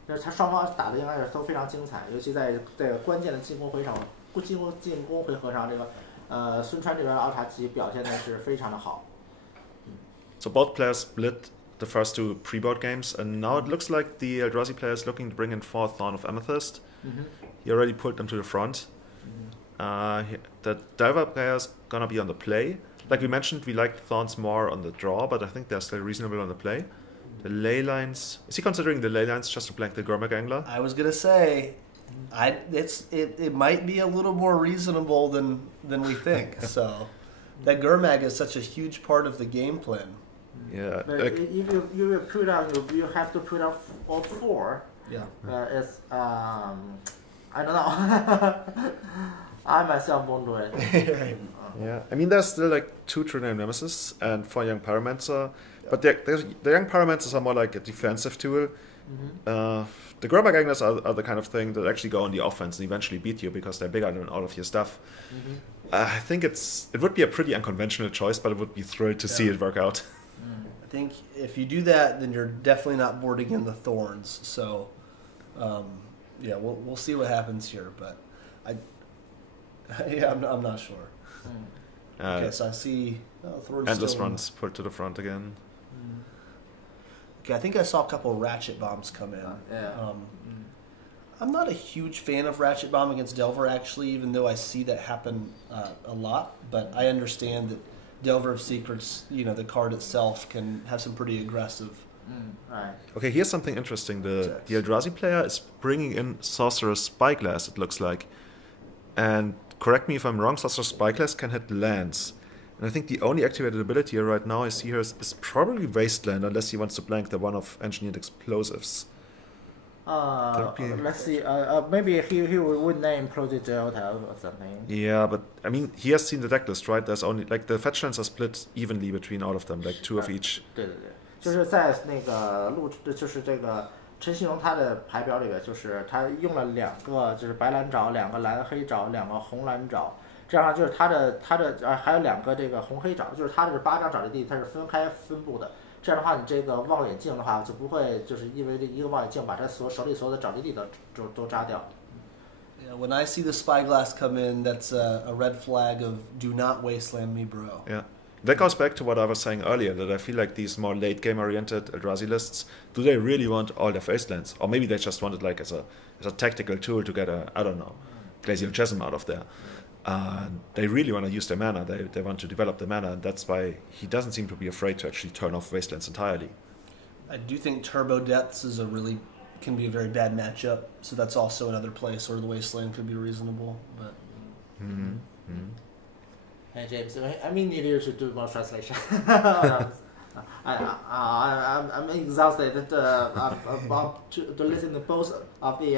就是他双方打的应该是都非常精彩，尤其在这个关键的进攻回合上，这个孙川这边的奥查奇表现的是非常的好。So both players split the first 2 pre-board games, and now it looks like the Eldrazi player is looking to bring in 4 Thorn of Amethyst. He already pulled them to the front. The Delver player is gonna be on the play. Like we mentioned, we like Thorns more on the draw, but I think they're still reasonable on the play. The ley lines. Is he considering the ley lines just to blank the Gurmag Angler? I was gonna say, it might be a little more reasonable than we think. So, that Gurmag is such a huge part of the game plan. Yeah. But Like, if you put out, you have to put out all 4. Yeah. It's I don't know. I myself won't do it. yeah. I mean, there's still like 2 True Name Nemesis and 4 Young Pyromancer, but the Young Pyromancers are more like a defensive tool. The Gurmag Anglers are the kind of thing that actually go on the offense and eventually beat you because they're bigger than all of your stuff. I think it would be a pretty unconventional choice, but I would be thrilled to see it work out. I think if you do that, then you're definitely not boarding in the Thorns. So, yeah, we'll see what happens here, but I'm not sure. Okay, so I see Thorns. Endless runs pulled to the front again. Okay, I think I saw a couple of Ratchet Bombs come in. Yeah. I'm not a huge fan of Ratchet Bomb against Delver, actually, even though I see that happen a lot. But I understand that Delver of Secrets, the card itself can have some pretty aggressive. Right. Okay, here's something interesting. The Eldrazi player is bringing in Sorcerer's Spyglass, it looks like. And correct me if I'm wrong, Sorcerer's Spyglass can hit lands. And I think the only activated ability here right now I see here is probably Wasteland, unless he wants to blank the one of Engineered Explosives. Let's see. Maybe he would name Project Delta or something. Yeah, but I mean, he has seen the deck list, right? There's only like the fetch lands are split evenly between all of them, like 2 of each. 对，就是在那个就是这个陈信荣他的牌表里边，就是他用了2个，就是白蓝爪、2个蓝黑爪、2个红蓝爪，这样就是它的还有2个这个红黑爪，就是它这8张爪地它是分布的。这样的话，你这个望远镜的话就不会就是因为这一个望远镜把它手里所有的爪地都扎掉。Yeah, when I see the spyglass come in, that's a red flag of do not wasteland me, bro. Yeah. That goes back to what I was saying earlier, that I feel like these more late game oriented Eldrazi lists, do they really want all their wastelands? Or maybe they just want it like as a tactical tool to get I don't know, Glacial Chasm out of there. They really want to use their mana, they want to develop the mana, and that's why he doesn't seem to be afraid to actually turn off wastelands entirely. I do think Turbo Depths can be a very bad matchup, so that's also another place where the wasteland could be reasonable. But Hey James, I mean need you to do more translation. I'm exhausted about to listen to both of the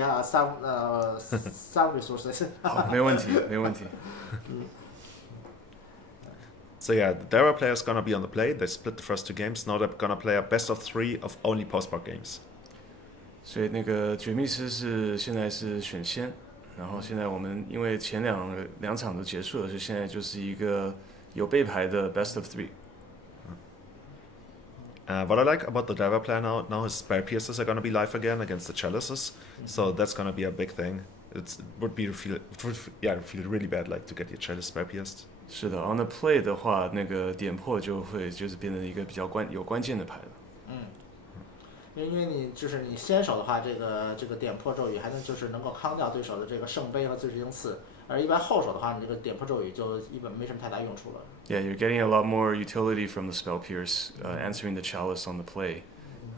sound resources. 没问题，没问题。So yeah, the Dara player is gonna be on the play. They split the first 2 games. Now they're gonna play a best of 3 of only postmark games. 所以那个绝密师现在是选先，然后现在我们因为前两场都结束了，所以现在就是一个有备牌的 best of 3。What I like about the Dara player now is Spell Piercers are gonna be live again against the Chalices, so that's gonna be a big thing. It would feel really bad like to get your Chalice Spell Pierced. 是的 ，on the play 的话，那个点破就是变成一个比较有关键的牌了。因为你先手的话，这个点破咒语还能够抗掉对手的这个圣杯和最终刺，而一般后手的话，你这个点破咒语就一本没什么太大用处了。Yeah, you're getting a lot more utility from the Spell Pierce, answering the Chalice on the play.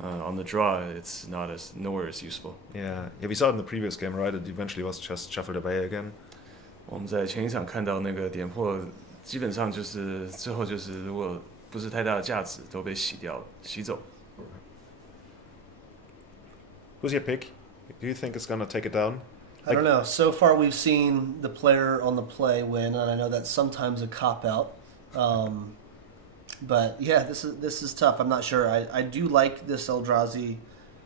On the draw, it's nowhere as useful. Yeah, we saw it in the previous game, right? It eventually was just shuffled away again. 我们在前一场看到那个点破，基本上最后如果不是太大的价值，都被洗掉了，洗走。Who's your pick? Do you think it's gonna take it down? I don't know. So far, we've seen the player on the play win, and I know that's sometimes a cop-out. But yeah, this is tough. I'm not sure. I do like this Eldrazi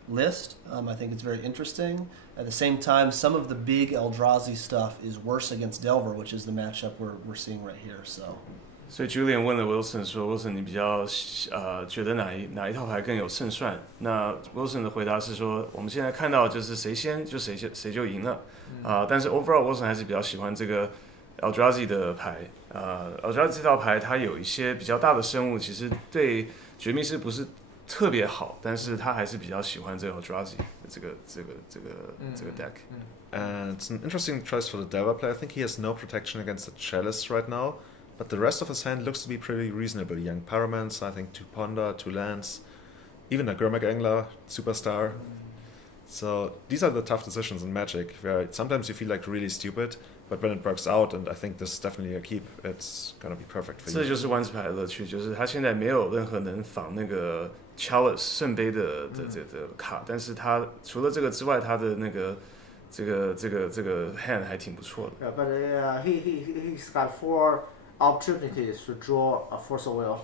list. I think it's very interesting. At the same time, some of the big Eldrazi stuff is worse against Delver, which is the matchup we're seeing right here. So. 所以 Julian 问了 Wilson 说 ，Wilson 你比较觉得哪一套牌更有胜算？那 Wilson 的回答是说，我们现在看到就是谁先就谁就赢了但是 overall Wilson 还是比较喜欢这个 Eldrazi 的牌Eldrazi 这套牌它有一些比较大的生物，其实对绝密师不是特别好，但是他还是比较喜欢这个 Eldrazi 的这个 deck。And it's an interesting choice for the Delver player. I think he has no protection against the Chalice right now. But the rest of his hand looks to be pretty reasonable. Young Pyromancer, I think 2 Ponder, 2 lands, even a Gurmag Angler, Superstar. So these are the tough decisions in Magic, where sometimes you feel like really stupid, but when it works out, and I think this is definitely a keep, it's gonna be perfect for you. 这就是万智牌的乐趣，就是他现在没有任何能仿那个 Chalice 圣杯的卡，但是他除了这个之外，他的那个这个 hand 还挺不错的。But he's got 4 opportunities to draw a Force of Will.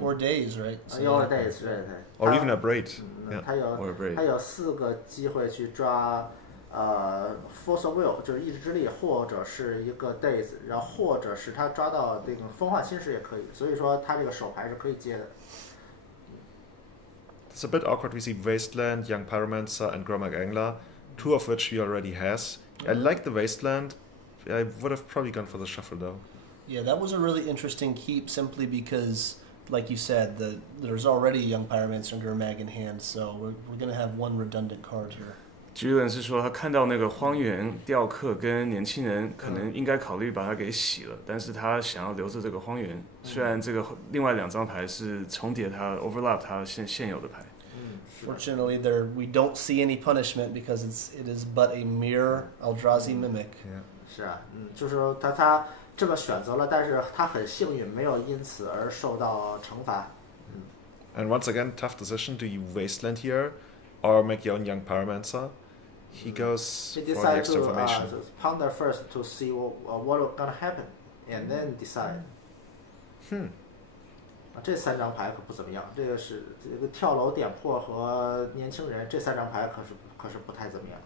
Or days, right? Or days, right. Or even a braid. 他有4个机会去抓Force of Will， 就是意志之力，或者是一个 days， 然后或者是他抓到那个风化侵蚀也可以，所以说他这个手牌是可以接的。It's a bit awkward. We see Wasteland, Young Pyromancer, and Gromag Angler, 2 of which he already has. I like the Wasteland. I would have probably gone for the shuffle though. Yeah, that was a really interesting keep simply because, like you said, there's already Young Pyromancer and Gurmag in hand, so we're going to have 1 redundant card here. Julian 是说他看到那个荒原雕刻跟年轻人，可能应该考虑把它给洗了，但是他想要留着这个荒原，虽然这个另外2张牌是重叠它 overlap 它现有的牌。Fortunately, we don't see any punishment because it is but a mere Eldrazi mimic. Yeah. 是啊，就是说他这么选择了，但是他很幸运，没有因此而受到惩罚。And once again, tough decision. Do you Wasteland here, or make your own Young Pyromancer? He goes He for the decides extra to information. ponder first to see what gonna happen, and then decide. 这3张牌可不怎么样，这个跳楼点破和年轻人这3张牌可是不太怎么样。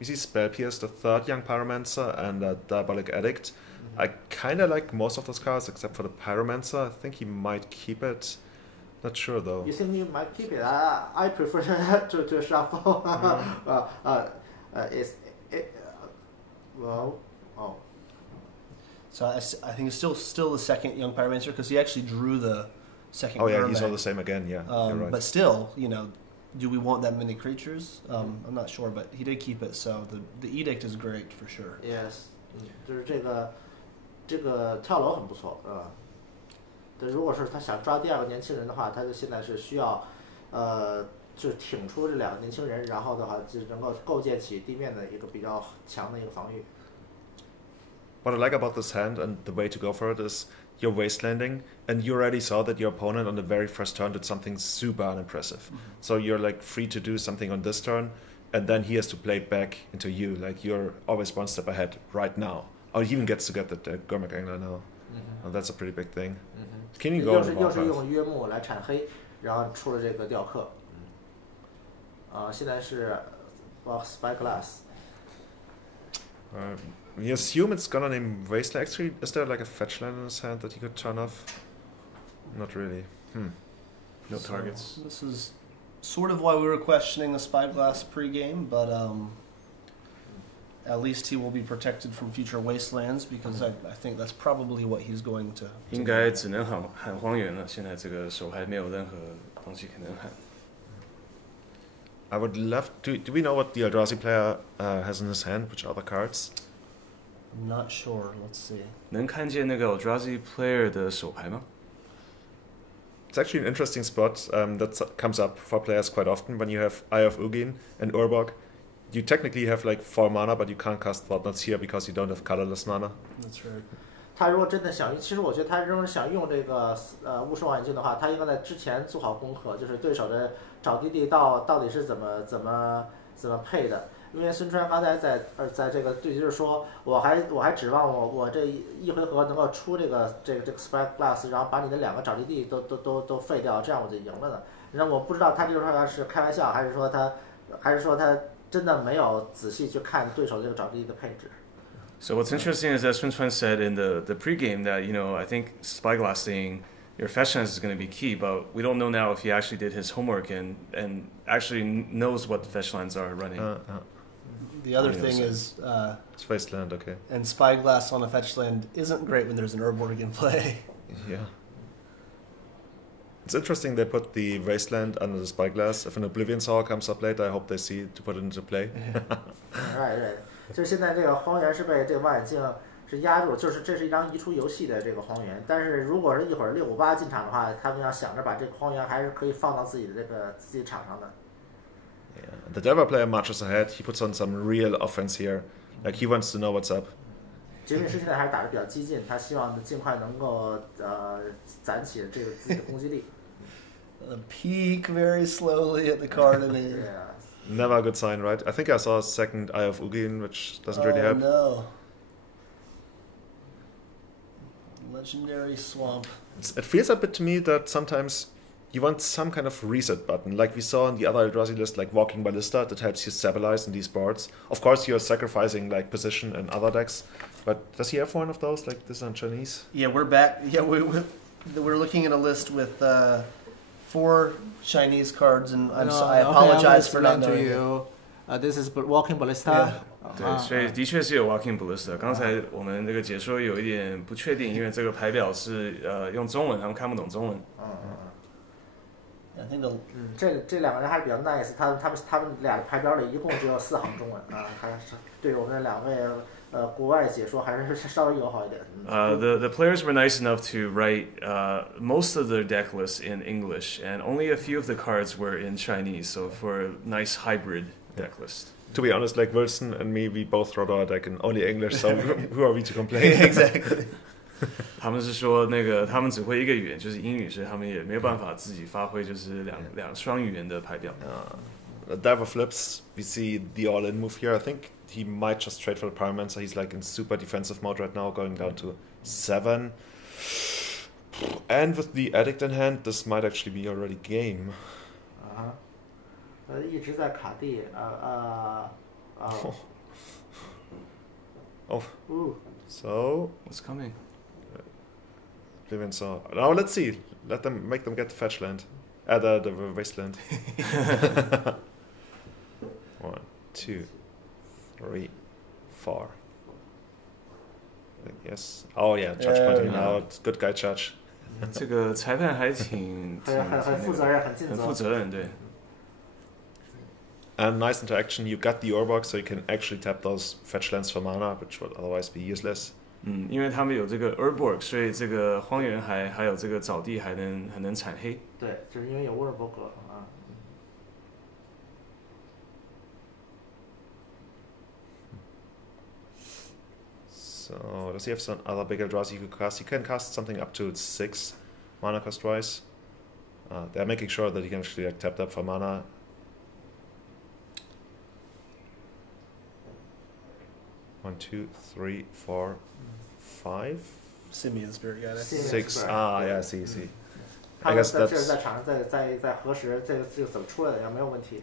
We see Spell Pierce, the 3rd Young Pyromancer, and a Diabolic Addict. I kind of like most of those cards except for the Pyromancer. I think he might keep it. Not sure though. You think you might keep it? I prefer to shuffle. Well, oh. So I think it's still the second young Pyromancer because he actually drew the second. Oh yeah, Gurmag. he's all the same again. Yeah, you're right. But still, do we want that many creatures? I'm not sure, but he did keep it. So the edict is great for sure. Yes， 就是这个跳楼很不错，对，如果是他想抓第二个年轻人的话，他就现在是需要，就挺出这两个年轻人，然后的话就能够构建起地面的一个比较强的一个防御。What I like about this hand and the way to go for it is you're wastelanding, and you already saw that your opponent on the very first turn did something super unimpressive. So you're like free to do something on this turn, and then he has to play it back into you. Like you're always one step ahead right now. Or he even gets to get the Gurmag Angler now. And that's a pretty big thing. Can you go 又是用约木来铲黑，然后出了这个雕刻。现在是Spyglass。We assume it's gonna name Wasteland. Actually, is there like a fetch land in his hand that he could turn off? Not really. No targets. This is sort of why we were questioning the Spyglass pregame, but at least he will be protected from future wastelands because I think that's probably what he's going to. 应该只能喊荒原了。现在这个手还没有任何东西可能喊。I would love to. Do we know what the Eldrazi player has in his hand? Which other cards? Not sure. Let's see. 能看见那个 Eldrazi player 的手牌吗？ It's actually an interesting spot that comes up for players quite often when you have Eye of Ugin and Urbok. You technically have like 4 mana, but you can't cast Thought-Knots here because you don't have colorless mana. That's right. 他如果真的想，其实我觉得他如果想用这个巫师望远镜的话，他应该在之前做好功课，就是对手的找地到底是怎么配的。因为孙川刚才在这个对局是说，我还指望我这一回合能够出这个 Spyglass， 然后把你的2个找地都废掉，这样我就赢了呢。然后我不知道他这句话是开玩笑，还是说他真的没有仔细去看对手这个找地的配置。So what's interesting is that Sun Chuan said in the pregame that I think Spyglassing your fetch lands is going to be key, but we don't know now if he actually did his homework and actually knows what the fetch lands are running. The other thing is it's Wasteland, okay. And Spyglass on a fetch land isn't great when there's an Urborg in play. Yeah. It's interesting they put the Wasteland under the Spyglass. If an Oblivion Sour comes up later, I hope they see to put it into play. Right. 就是现在这个荒原是被这个望远镜是压住，就是这是一张移出游戏的这个荒原。但是如果是一会儿658进场的话，他们要想着把这个荒原还是可以放到自己场上的。Yeah. The Delver player marches ahead. He puts on some real offense here. Like he wants to know what's up. 杰米斯现在还是打得比较激进，他希望尽快能够攒起这个自己的攻击力。Peek very slowly at the card in it. Yeah. Never a good sign, right? I think I saw a second Eye of Ugin, which doesn't really help. No. Legendary Swamp. It feels a bit to me that sometimes you want some kind of reset button, like we saw in the other Eldrazi list, like Walking Ballista, that helps you stabilize in these boards. Of course, you're sacrificing like position in other decks, but does he have one of those, like this on Chinese? Yeah, we're back. Yeah, we're looking at a list with 4 Chinese cards, and I apologize for not knowing you. This is Walking Ballista. 对，所以的确是有 Walking Ballista。刚才我们这个解说有一点不确定，因为这个牌表是用中文，他们看不懂中文。I think the 这2个人还是比较 nice， 他们俩牌表里一共只有4行中文啊，还是对我们2位国外解说还是稍微友好一点。The players were nice enough to write most of their deck lists in English, and only a few of the cards were in Chinese. So for a nice hybrid deck list. To be honest, like Wilson and me, we both wrote our deck in only English, so who are we to complain? Exactly. 他们是说那个他们只会一个语言，就是英语，所以他们也没有办法自己发挥就是两双语言的牌表。Diver flips. We see the all-in move here. I think he might just trade for the Pyromancer. He's like in super defensive mode right now, going down to 7. And with the Addict in hand, this might actually be already game. 一直在卡地Oh. So What's coming? Julian saw. Now let's see. Make them get the fetch land. The wasteland. 1, 2, 3, 4. Yes. Oh yeah, judge pointing out. Good guy, judge. 这个裁判还挺很负责任，很尽责。很负责任，对。And nice interaction. You got the Orbox, so you can actually tap those fetch lands for mana, which would otherwise be useless. 因为他们有这个 Urborg， 所以这个荒原还有这个藻地还能产黑。对，就是因为有沃尔伯格啊。So does he have some other big Eldrazi you could cast? He can cast something up to 6 mana cost wise. They're making sure that he can actually tap that for mana. One, 2, 3, 4, 5. Simeon Spirit Guide. Six. Yeah, see. I guess that's. 这是在场上在核实这个怎么出来的，也没有问题，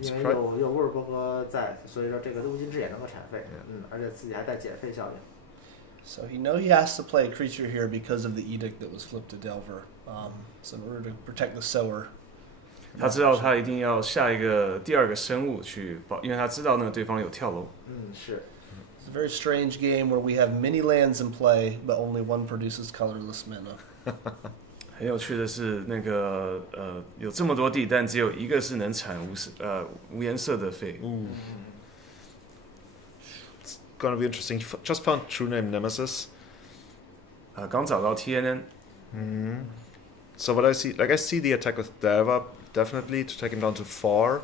因为有沃尔伯格在，所以说这个无尽之眼能够产废，而且自己还带减费效应。So he has to play a creature here because of the edict that was flipped to Delver. So in order to protect the sower. 他知道他一定要下一个第二个生物去保，因为他知道那个对方有跳楼。是。It's a very strange game where we have many lands in play, but only one produces colorless mana. 很有趣的是，那个有这么多地，但只有一个是能产无颜色的废。It's gonna be interesting. Just found True Name Nemesis. 刚找到 TNN。So what I see the attack with Delver definitely to take him down to 4,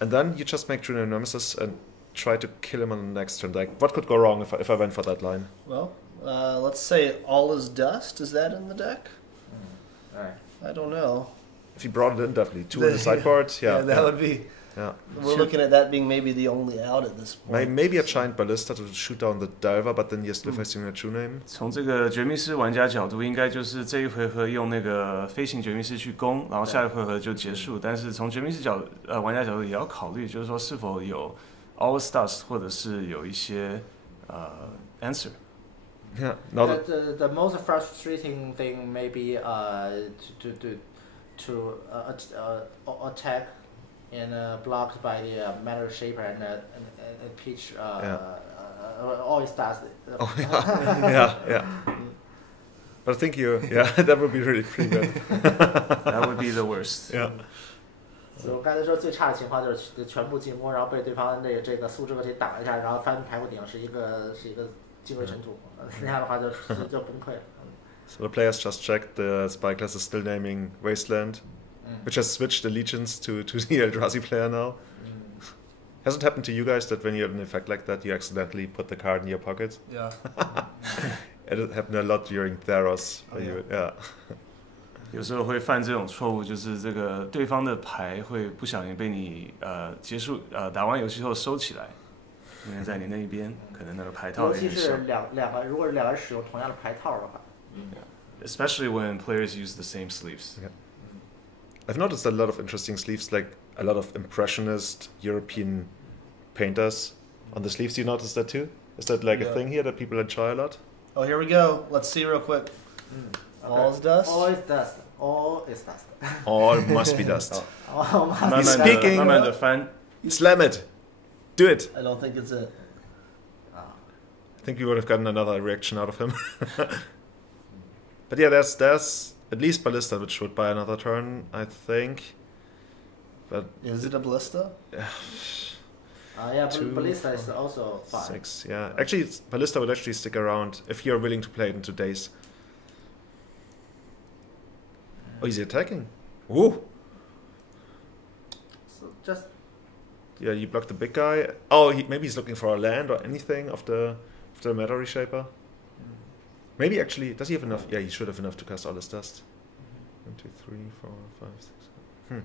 and then you just make True Name Nemesis and try to kill him on the next turn. Like, what could go wrong if I went for that line? Well, let's say All is Dust. Is that in the deck? Right. I don't know. If you brought it in, definitely 2 in the sideboard. Yeah, that would be. Yeah. We're looking at that being maybe the only out at this point. Maybe a Giant Ballista to shoot down the Delver, but then you're still facing a True Name. 从这个绝密师玩家角度，应该就是这一回合用那个飞行绝密师去攻，然后下一回合就结束。但是从绝密师玩家角度也要考虑，就是说是否有 All Stars 或者是有一些answer。Yeah. The most frustrating thing may be to attack and blocked by the Matter Shaper and Peach always does it. Yeah. But I think that would be really pretty good. That would be the worst. Yeah. 所以我刚才说最差的情况就是全部进攻，然后被对方这个素质问题挡一下，然后翻排骨顶是一个精锐尘土，那样的话就崩溃了。So the players just checked the spy class is still naming Wasteland, which has switched allegiance to the Eldrazi player now. Has it happened to you guys that when you have an effect like that, you accidentally put the card in your pocket? Yeah. It happened a lot during Theros. Yeah. 有时候会犯这种错误，就是这个对方的牌会不小心被你结束打完游戏后收起来，因为在你那一边可能那个牌套有点小。尤其是如果是两个人使用同样的牌套的话。Especially when players use the same sleeves. Yeah. I've noticed a lot of interesting sleeves, like a lot of impressionist European painters on the sleeves. You notice that too? Is that like a thing here that people enjoy a lot? Oh, here we go. Let's see real quick. All is dust. All is dust. All is dust. All must be dust. All must be He's speaking. 慢慢的翻。 Slam it. Do it. I don't think it's it. I think we would have gotten another reaction out of him. But yeah, there's at least Ballista, which would buy another turn, I think. But is it a Ballista? Yeah, Ballista is also fine. 6, yeah. Actually, Ballista would actually stick around if you're willing to play it in 2 days. Oh, he's attacking. Ooh. So just. Yeah, you block the big guy. Oh, maybe he's looking for a land or anything of the Meta Reshaper. Maybe actually, does he have enough? Yeah, he should have enough to cast all his dust. 1, 2, 3, 4, 5, 6.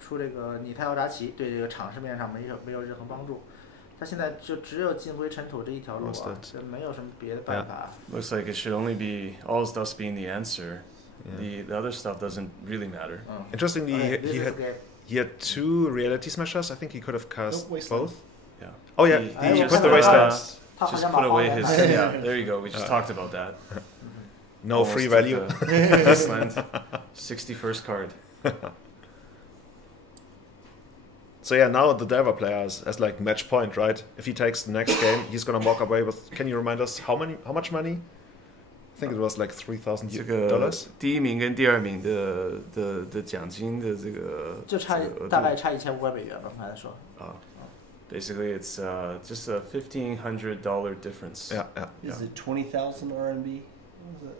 出这个拟态奥扎奇对这个场市面上没有任何帮助，他现在就只有进归尘土这一条路啊，这没有什么别的办法。Looks like it should only be all dust being the answer. The other stuff doesn't really matter. Interestingly, this He had 2 reality smashers. I think he could have cast both. Yeah. Oh yeah, He he just put the put, wastelands. just put away his. Yeah, there you go. We just talked about that. No Almost free took value. the wasteland. 61st card. So yeah, now the Delver player has like match point, right? If he takes the next game, he's gonna walk away with. Can you remind us how much money? I think it was like $3,000. 这个第一名跟第二名的奖金的这个就差大概差$1500吧，刚才说。Basically, it's just a $1,500 difference. Yeah. Is it 20,000 RMB?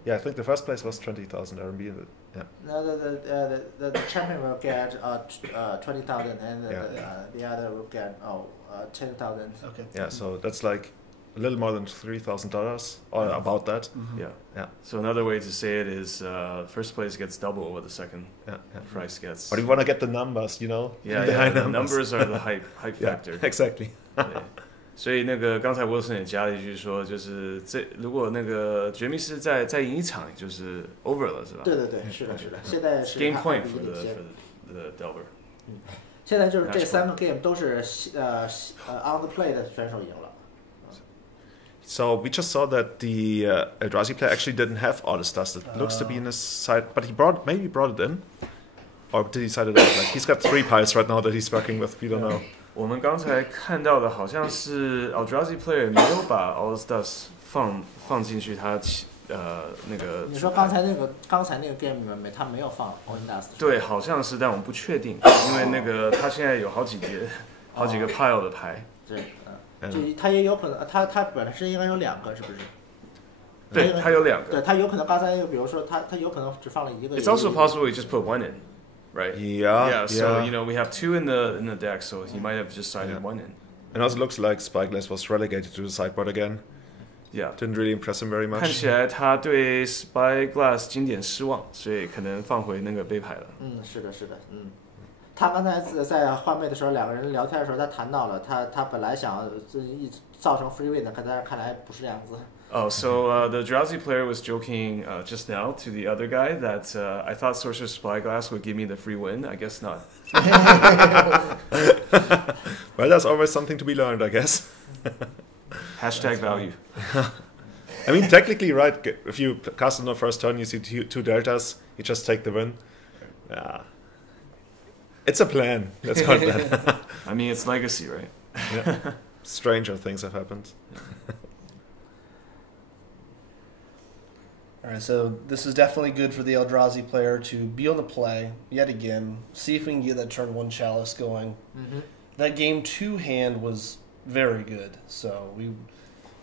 Yeah, I think the first place was 20,000 RMB. Yeah. No, the champion will get 20,000, and the other will get 10,000. Okay. Yeah, so that's like a little more than $3,000 or about that. Mm-hmm. Yeah. Yeah. So another way to say it is first place gets double what the second price gets. But you want to get the numbers, you know? Yeah, the high the numbers. numbers are the hype factor. Exactly. 对，所以那个刚才 Wilson 也加了一句说，就是如果那个绝密师再赢一场，就是 over 了，是吧？对，是的。现在是 game point 比 for 领先。 the Delver。现在就是这3个 game 都是on the play 的选手赢了。So we just saw that the Eldrazi player actually didn't have all the stars. It looks to be in his side, but maybe brought it in, or did he side it out? Like he's got 3 piles right now that he's working with. We don't know. 我们刚才看到的好像是 Eldrazi player 没有把 All Stars 放进去他那个。你说刚才那个 game 里面他没有放 All Stars？ 对，好像是，但我们不确定，因为那个他现在有好几个 pile 的牌。对，就他也有可能，他本身应该有2个，是不是？对，他有2个。对，他有可能刚才比如说他有可能只放了1个。It's also possible he just put 1 in. Right. Yeah. So we have 2 in the deck, so he might have just sided 1 in. And also looks like Spyglass was relegated to the sideboard again. Yeah. Didn't really impress him very much. 看起来他对 Spyglass 经典失望，所以可能放回那个背牌了。是的。他刚才在换位的时候，2个人聊天的时候，他谈到了他本来想造成 free win 的，但是看来不是这样子。Oh, so the Eldrazi player was joking just now to the other guy that I thought Sorcerer's Spyglass would give me the free win. I guess not. Well, there's always something to be learned, I guess. Hashtag value. I mean, technically, right, if you cast on the first turn, you see 2 deltas, you just take the win. It's a plan. Let's call it that. I mean, it's legacy, right? Yeah. Stranger things have happened. Alright, so this is definitely good for the Eldrazi player to be on the play, yet again, see if we can get that turn 1 Chalice going. Mm-hmm. That game 2 hand was very good, so we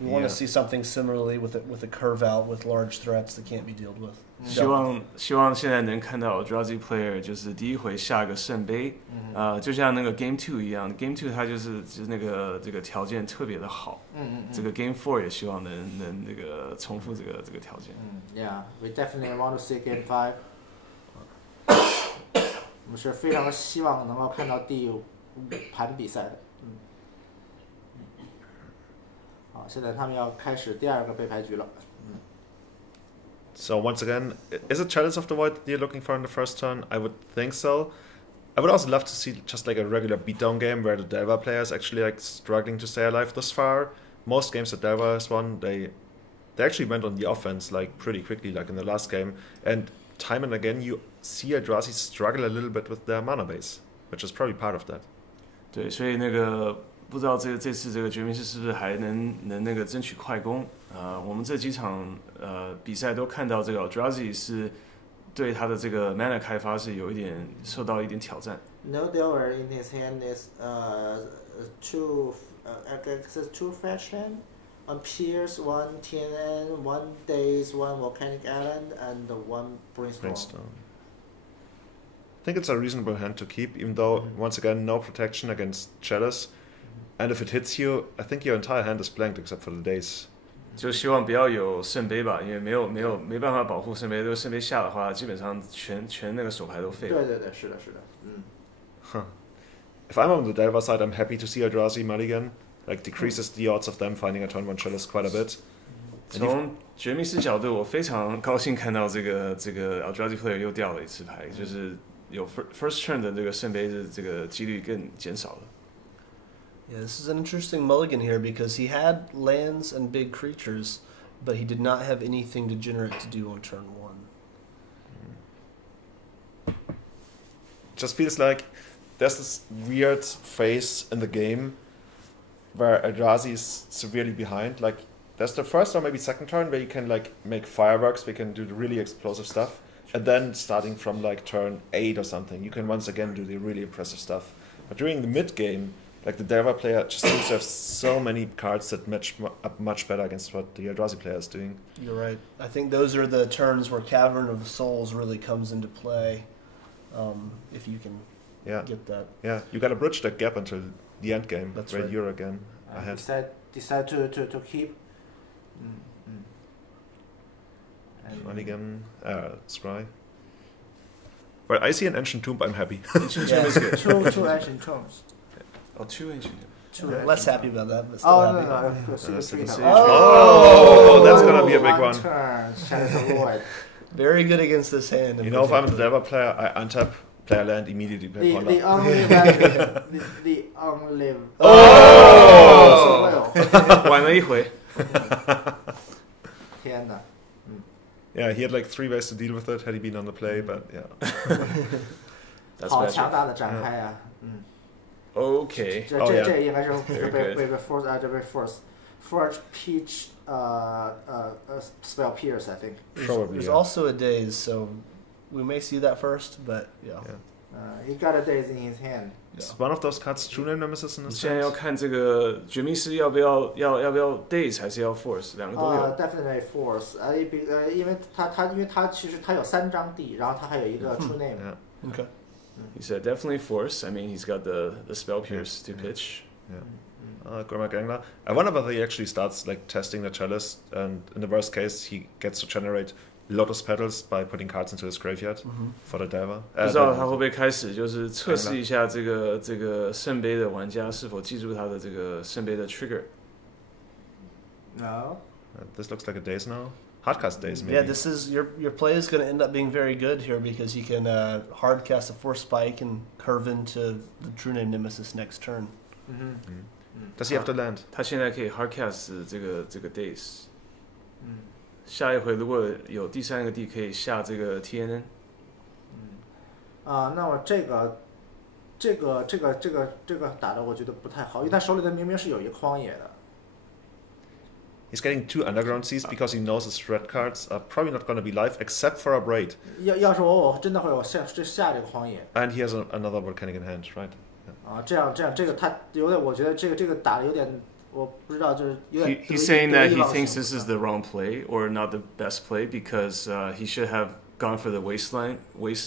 want to see something similarly with a curve out with large threats that can't be dealt with. 希望现在能看到 Eldrazi player 就是第一回下个圣杯，就像那个 Game 2一样 ，Game 2它就是那个这个条件特别的好，这个 Game 4也希望能那个重复这个条件。Yeah, we definitely want to see Game 5. 我们是非常希望能够看到第5盘比赛的。好，现在他们要开始第2个背牌局了。So once again, is it Chalice of the Void you're looking for in the first turn? I would think so. I would also love to see just like a regular beatdown game where the Delver player is actually like struggling to stay alive thus far. Most games that Delver has won, they actually went on the offense like pretty quickly, like in the last game. And time and again, you see Eldrazi struggle a little bit with their mana base, which is probably part of that. 对，所以那个不知道这次这个绝命师是不是还能那个争取快攻？我们这几场比赛都看到这个 Eldrazi 是对他的这个 mana 开发是受到一点挑战。No Delver in his hand is 2 fetch land, 1 Pierce, 1 TNN, 1 Daze, 1 Volcanic Island, and 1 Brainstorm. I think it's a reasonable hand to keep, even though once again no protection against Chalice. And if it hits you, I think your entire hand is blanked except for the Daze. 就希望不要有圣杯吧，因为没办法保护圣杯。如果圣杯下的话，基本上全那个手牌都废了。对，是的。If I'm on the Delver side, I'm happy to see Eldrazi mulligan. Like decreases the odds of them finding a turn 1 Chalice quite a bit. 从绝命师角度，我非常高兴看到这个 Eldrazi player 又掉了一次牌，就是有 first turn 的这个圣杯的这个几率更减少了。Yeah, this is an interesting mulligan here because he had lands and big creatures, but he did not have anything degenerate to do on turn 1. Just feels like there's this weird phase in the game where Eldrazi is severely behind. Like, there's the first or maybe second turn where you can like make fireworks, we can do the really explosive stuff, and then starting from like turn 8 or something, you can once again do the really impressive stuff. But during the mid game, like the Delver player just seems to have so many cards that match up much better against what the Eldrazi player is doing. You're right. I think those are the turns where Cavern of the Souls really comes into play, if you can get that. Yeah, you gotta bridge that gap until the end game, That's where right. you're again ahead. Decide to keep. Mulligan, Scry. Well, I see an Ancient Tomb, I'm happy. Ancient Tomb is good. Two Ancient Tombs. Oh, 2 Ancient Tomb. Yeah, less happy about that, but still Oh, happy. no. Super Second Sweet. Sage. Oh, that's gonna be a big one. Turn. Shadows of Void. Very good against this hand. You know, if I'm the Delver player, I untap, player land, immediately play Ponder. The only value. The only. Oh! 晚了一回。天哪！ Yeah, he had like 3 ways to deal with it had he been on the play, but yeah. That's 好 magic. 强大的展开呀！ Okay. 这应该是 Very 被 good. force 这被 forge peach spell pierce I think. Probably, There's yeah. also a daze, so we may see that first, but yeah. He got a daze in his hand. Is one of those cards True Name Nemesis in 你 this 现在要 set? 看这个绝命师要不要 daze 还是要 force， 两个都有。 Definitely force. 因为他其实他有3张地，然后他还有一个 true name. Yeah. Okay. He said definitely force. I mean, he's got the spell pierce to pitch. Grimmack Angler. I wonder whether he actually starts like testing the chalice, and in the worst case, he gets to generate Lotus Petals by putting cards into his graveyard for the Delver. 不知道他会不会开始就是测试一下这个圣杯的玩家是否记住他的这个圣杯的 trigger。 No. This looks like a daze now. Hardcast daze, maybe. Yeah, this is your play is going to end up being very good here because you can hard cast a Force Spike and curve into the True Name Nemesis next turn. Does he have to land? 他现在可以 hardcast 这个 daze。下一回如果有第3个地可以下这个 TNN。那么这个打的我觉得不太好，因为他手里的明明是有一个荒野的。 He's getting 2 Underground Seas because he knows his red cards are probably not going to be live except for a Braid. 要是我真的会有下这个荒野。 And he has another Volcanic in hand, right? 这样这个他有点，我觉得这个打的有点，我不知道就是有点。 He's saying that he thinks this is the wrong play or not the best play because he should have gone for the waistline line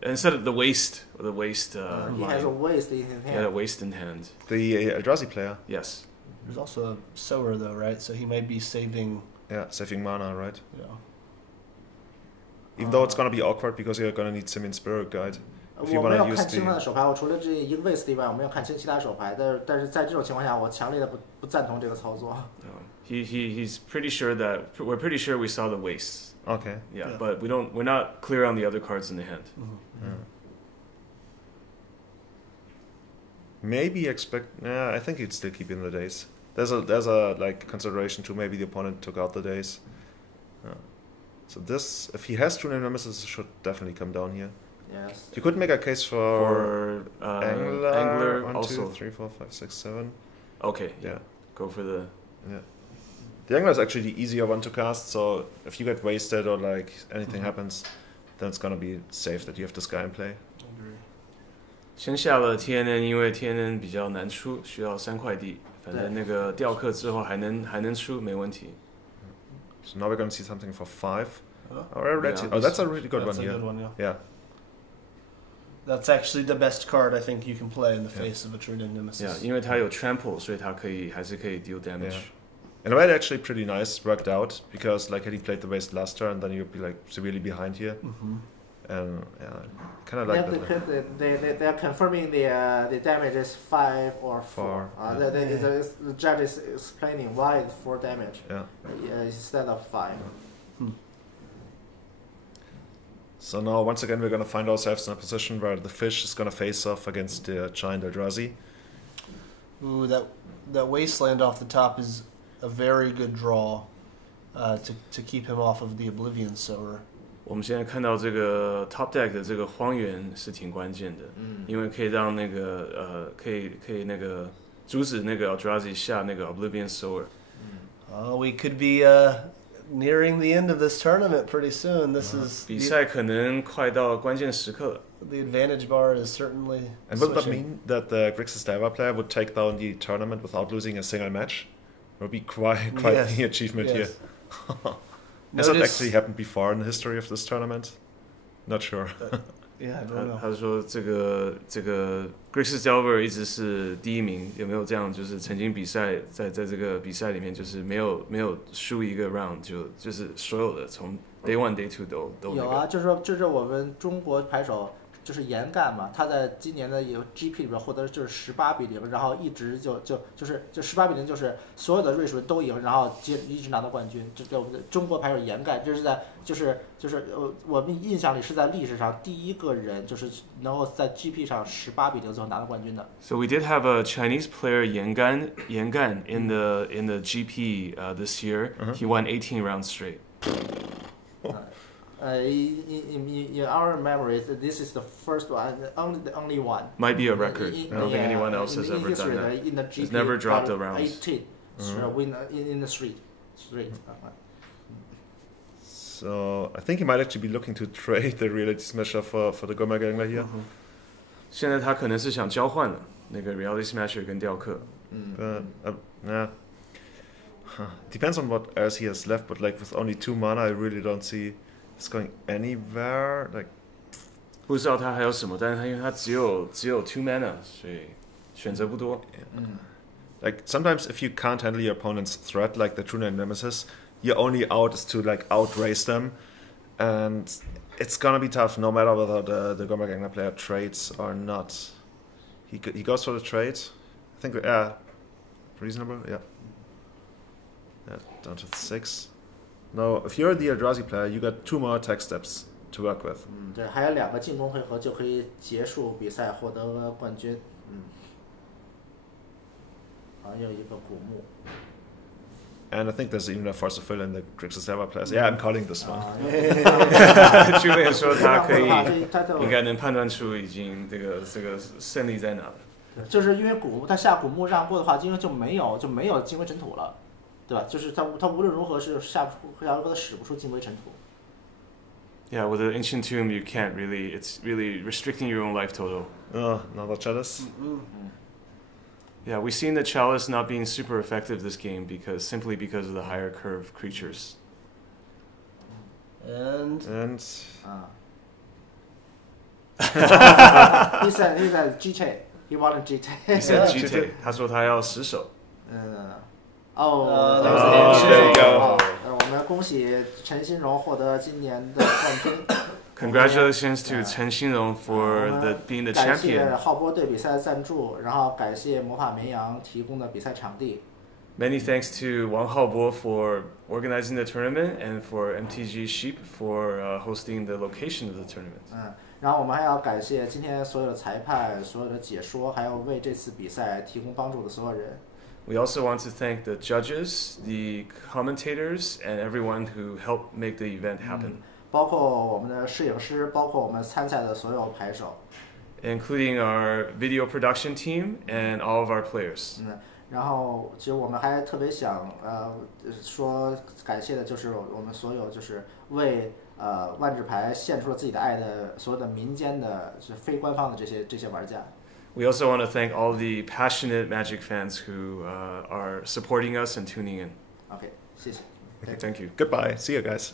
instead of the waist or the waist he line. has a waist in his hand. He had a waist in hand. The Eldrazi player. Yes. There's also a Sower though, right? So he might be saving. Yeah, saving mana, right? Yeah. Even though it's going to be awkward because you're going to need Simian Spirit Guide. If you 我没 want 有 to use 看清他的 the... 手牌，我除了这一个 waist 以外，我没有看清其他手牌。但是在这种情况下，我强烈的不赞同这个操作。He's pretty sure that we're pretty sure we saw the waist. Okay. Yeah, but we're not clear on the other cards in the hand. Maybe expect... Yeah, I think he'd still keep in the days. There's a like consideration to maybe the opponent took out the days. So this, if he has True Name Nemesis, it should definitely come down here. Yes. You could make a case for Angler 1, also. 2, 3, 4, 5, 6, 7. Okay, Yeah. go for the... Yeah. The Angler is actually the easier one to cast, so if you get wasted or like anything happens, then it's gonna be safe that you have this guy in play. 先下了 TNN， 因为 TNN 比较难出，需要3块地。反正那个雕刻之后还能出，没问题。 So now we're gonna see something for 5. Yeah. Oh, that's a really good That's one a here. good one, yeah. Yeah. That's actually the best card I think you can play in the face of a True Name Nemesis. Yeah, 因为它有 trample， 所以它还是可以 deal damage. Yeah. In a way, actually pretty nice, worked out, because like had he played the waste last turn, then you'd be like severely behind here. And yeah, kind of like that. They are confirming the damage is 5 or 4. The judge is explaining why it's 4 damage. Yeah. Instead of 5. So now, once again, we're going to find ourselves in a position where the fish is going to face off against the giant Eldrazi. Ooh, that wasteland off the top is a very good draw to keep him off of the Oblivion Sower. 我们现在看到这个 top deck 的这个荒原是挺关键的，因为可以让那个可以那个阻止那个 Eldrazi 下那个 Oblivion Sower。We could be nearing the end of this tournament pretty soon. This is 比赛可能快到关键时刻了。The advantage bar is certainly. And would that mean that the Grixis Delver player would take down the tournament without losing a single match? It would be quite Yes. the achievement Yes. here. Has that actually happened before in the history of this tournament? Not sure. Yeah, I don't know. 他说这个 Grixis Delver 一直是第一名，有没有这样？就是曾经比赛在这个比赛里面，就是没有输一个 round，就是所有的从 Day 1 Day 2都有啊，就是我们中国牌手就是严干嘛，他在今年的有 GP 里边获得就是18-0，然后一直就18-0，就是所有的瑞士人都赢，然后一直拿到冠军。这中国牌手严干，这是在我们印象里是在历史上第一个人，就是能够在 GP 上18-0最后拿到冠军的。So we did have a Chinese player Yan Gan in the GP this year. He won 18 rounds straight. In our memory, this is the first one, the only one. Might be a record. I don't think anyone else has ever done that. In the GP, He's never dropped a round. 18 win in the street. So I think he might actually be looking to trade the Reality Smasher for the Gomma Gangler here. 现在他可能是想交换了那个 Reality Smasher 跟雕刻。Yeah. Depends on what else he has left, but like with only 2 mana, I really don't see it's going anywhere. Like 不知道他还有什么，但是他因为他只有2 mana， 所以选择不多。Like sometimes if you can't handle your opponent's threat, like the True Name Nemesis, your only out is to like outrace them, and it's gonna be tough no matter whether the Gomma Gangler player trades or not. He goes for the trade. I think reasonable. Yeah, down to 6. No, if you're the Eldrazi player, you got 2 more attack steps to work with. 对，还有2个进攻回合就可以结束比赛，获得冠军。又一个古墓。And I think there's even a force of fill in the Grixis Delver players. Yeah, I'm calling this one. Julian 说他可以，应该能判断出已经这个胜利在哪了。就是因为古墓他下古墓让过的话，因为就没有精微尘土了，对吧？就是他无论如何是下不出，要如果他使不出精微尘土。Yeah, with the ancient tomb, you can't really. It's really restricting your own life total. Another chalice. Yeah, we've seen the chalice not being super effective this game simply because of the higher curve creatures. And he said GT. He wanted GT. He said GT. 他说他要10手。there you go. 我们恭喜陈新荣获得今年的冠军。Congratulations to Chen Xinrong for being the champion. 感谢浩波对比赛赞助，然后感谢魔法绵羊提供的比赛场地。Many thanks to Wang Haobo for organizing the tournament and for MTG Sheep for hosting the location of the tournament. 然后我们还要感谢今天所有的裁判、所有的解说，还有为这次比赛提供帮助的所有人。We also want to thank the judges, the commentators, and everyone who helped make the event happen. 包括我们的摄影师，包括我们参赛的所有牌手 ，including our video production team and all of our players. 然后其实我们还特别想说感谢的就是我们所有就是为万智牌献出了自己的爱的所有的民間的就是非官方的这些玩家。We also want to thank all the passionate Magic fans who are supporting us and tuning in. OK， 谢谢。Okay, thank you. Goodbye. See you guys.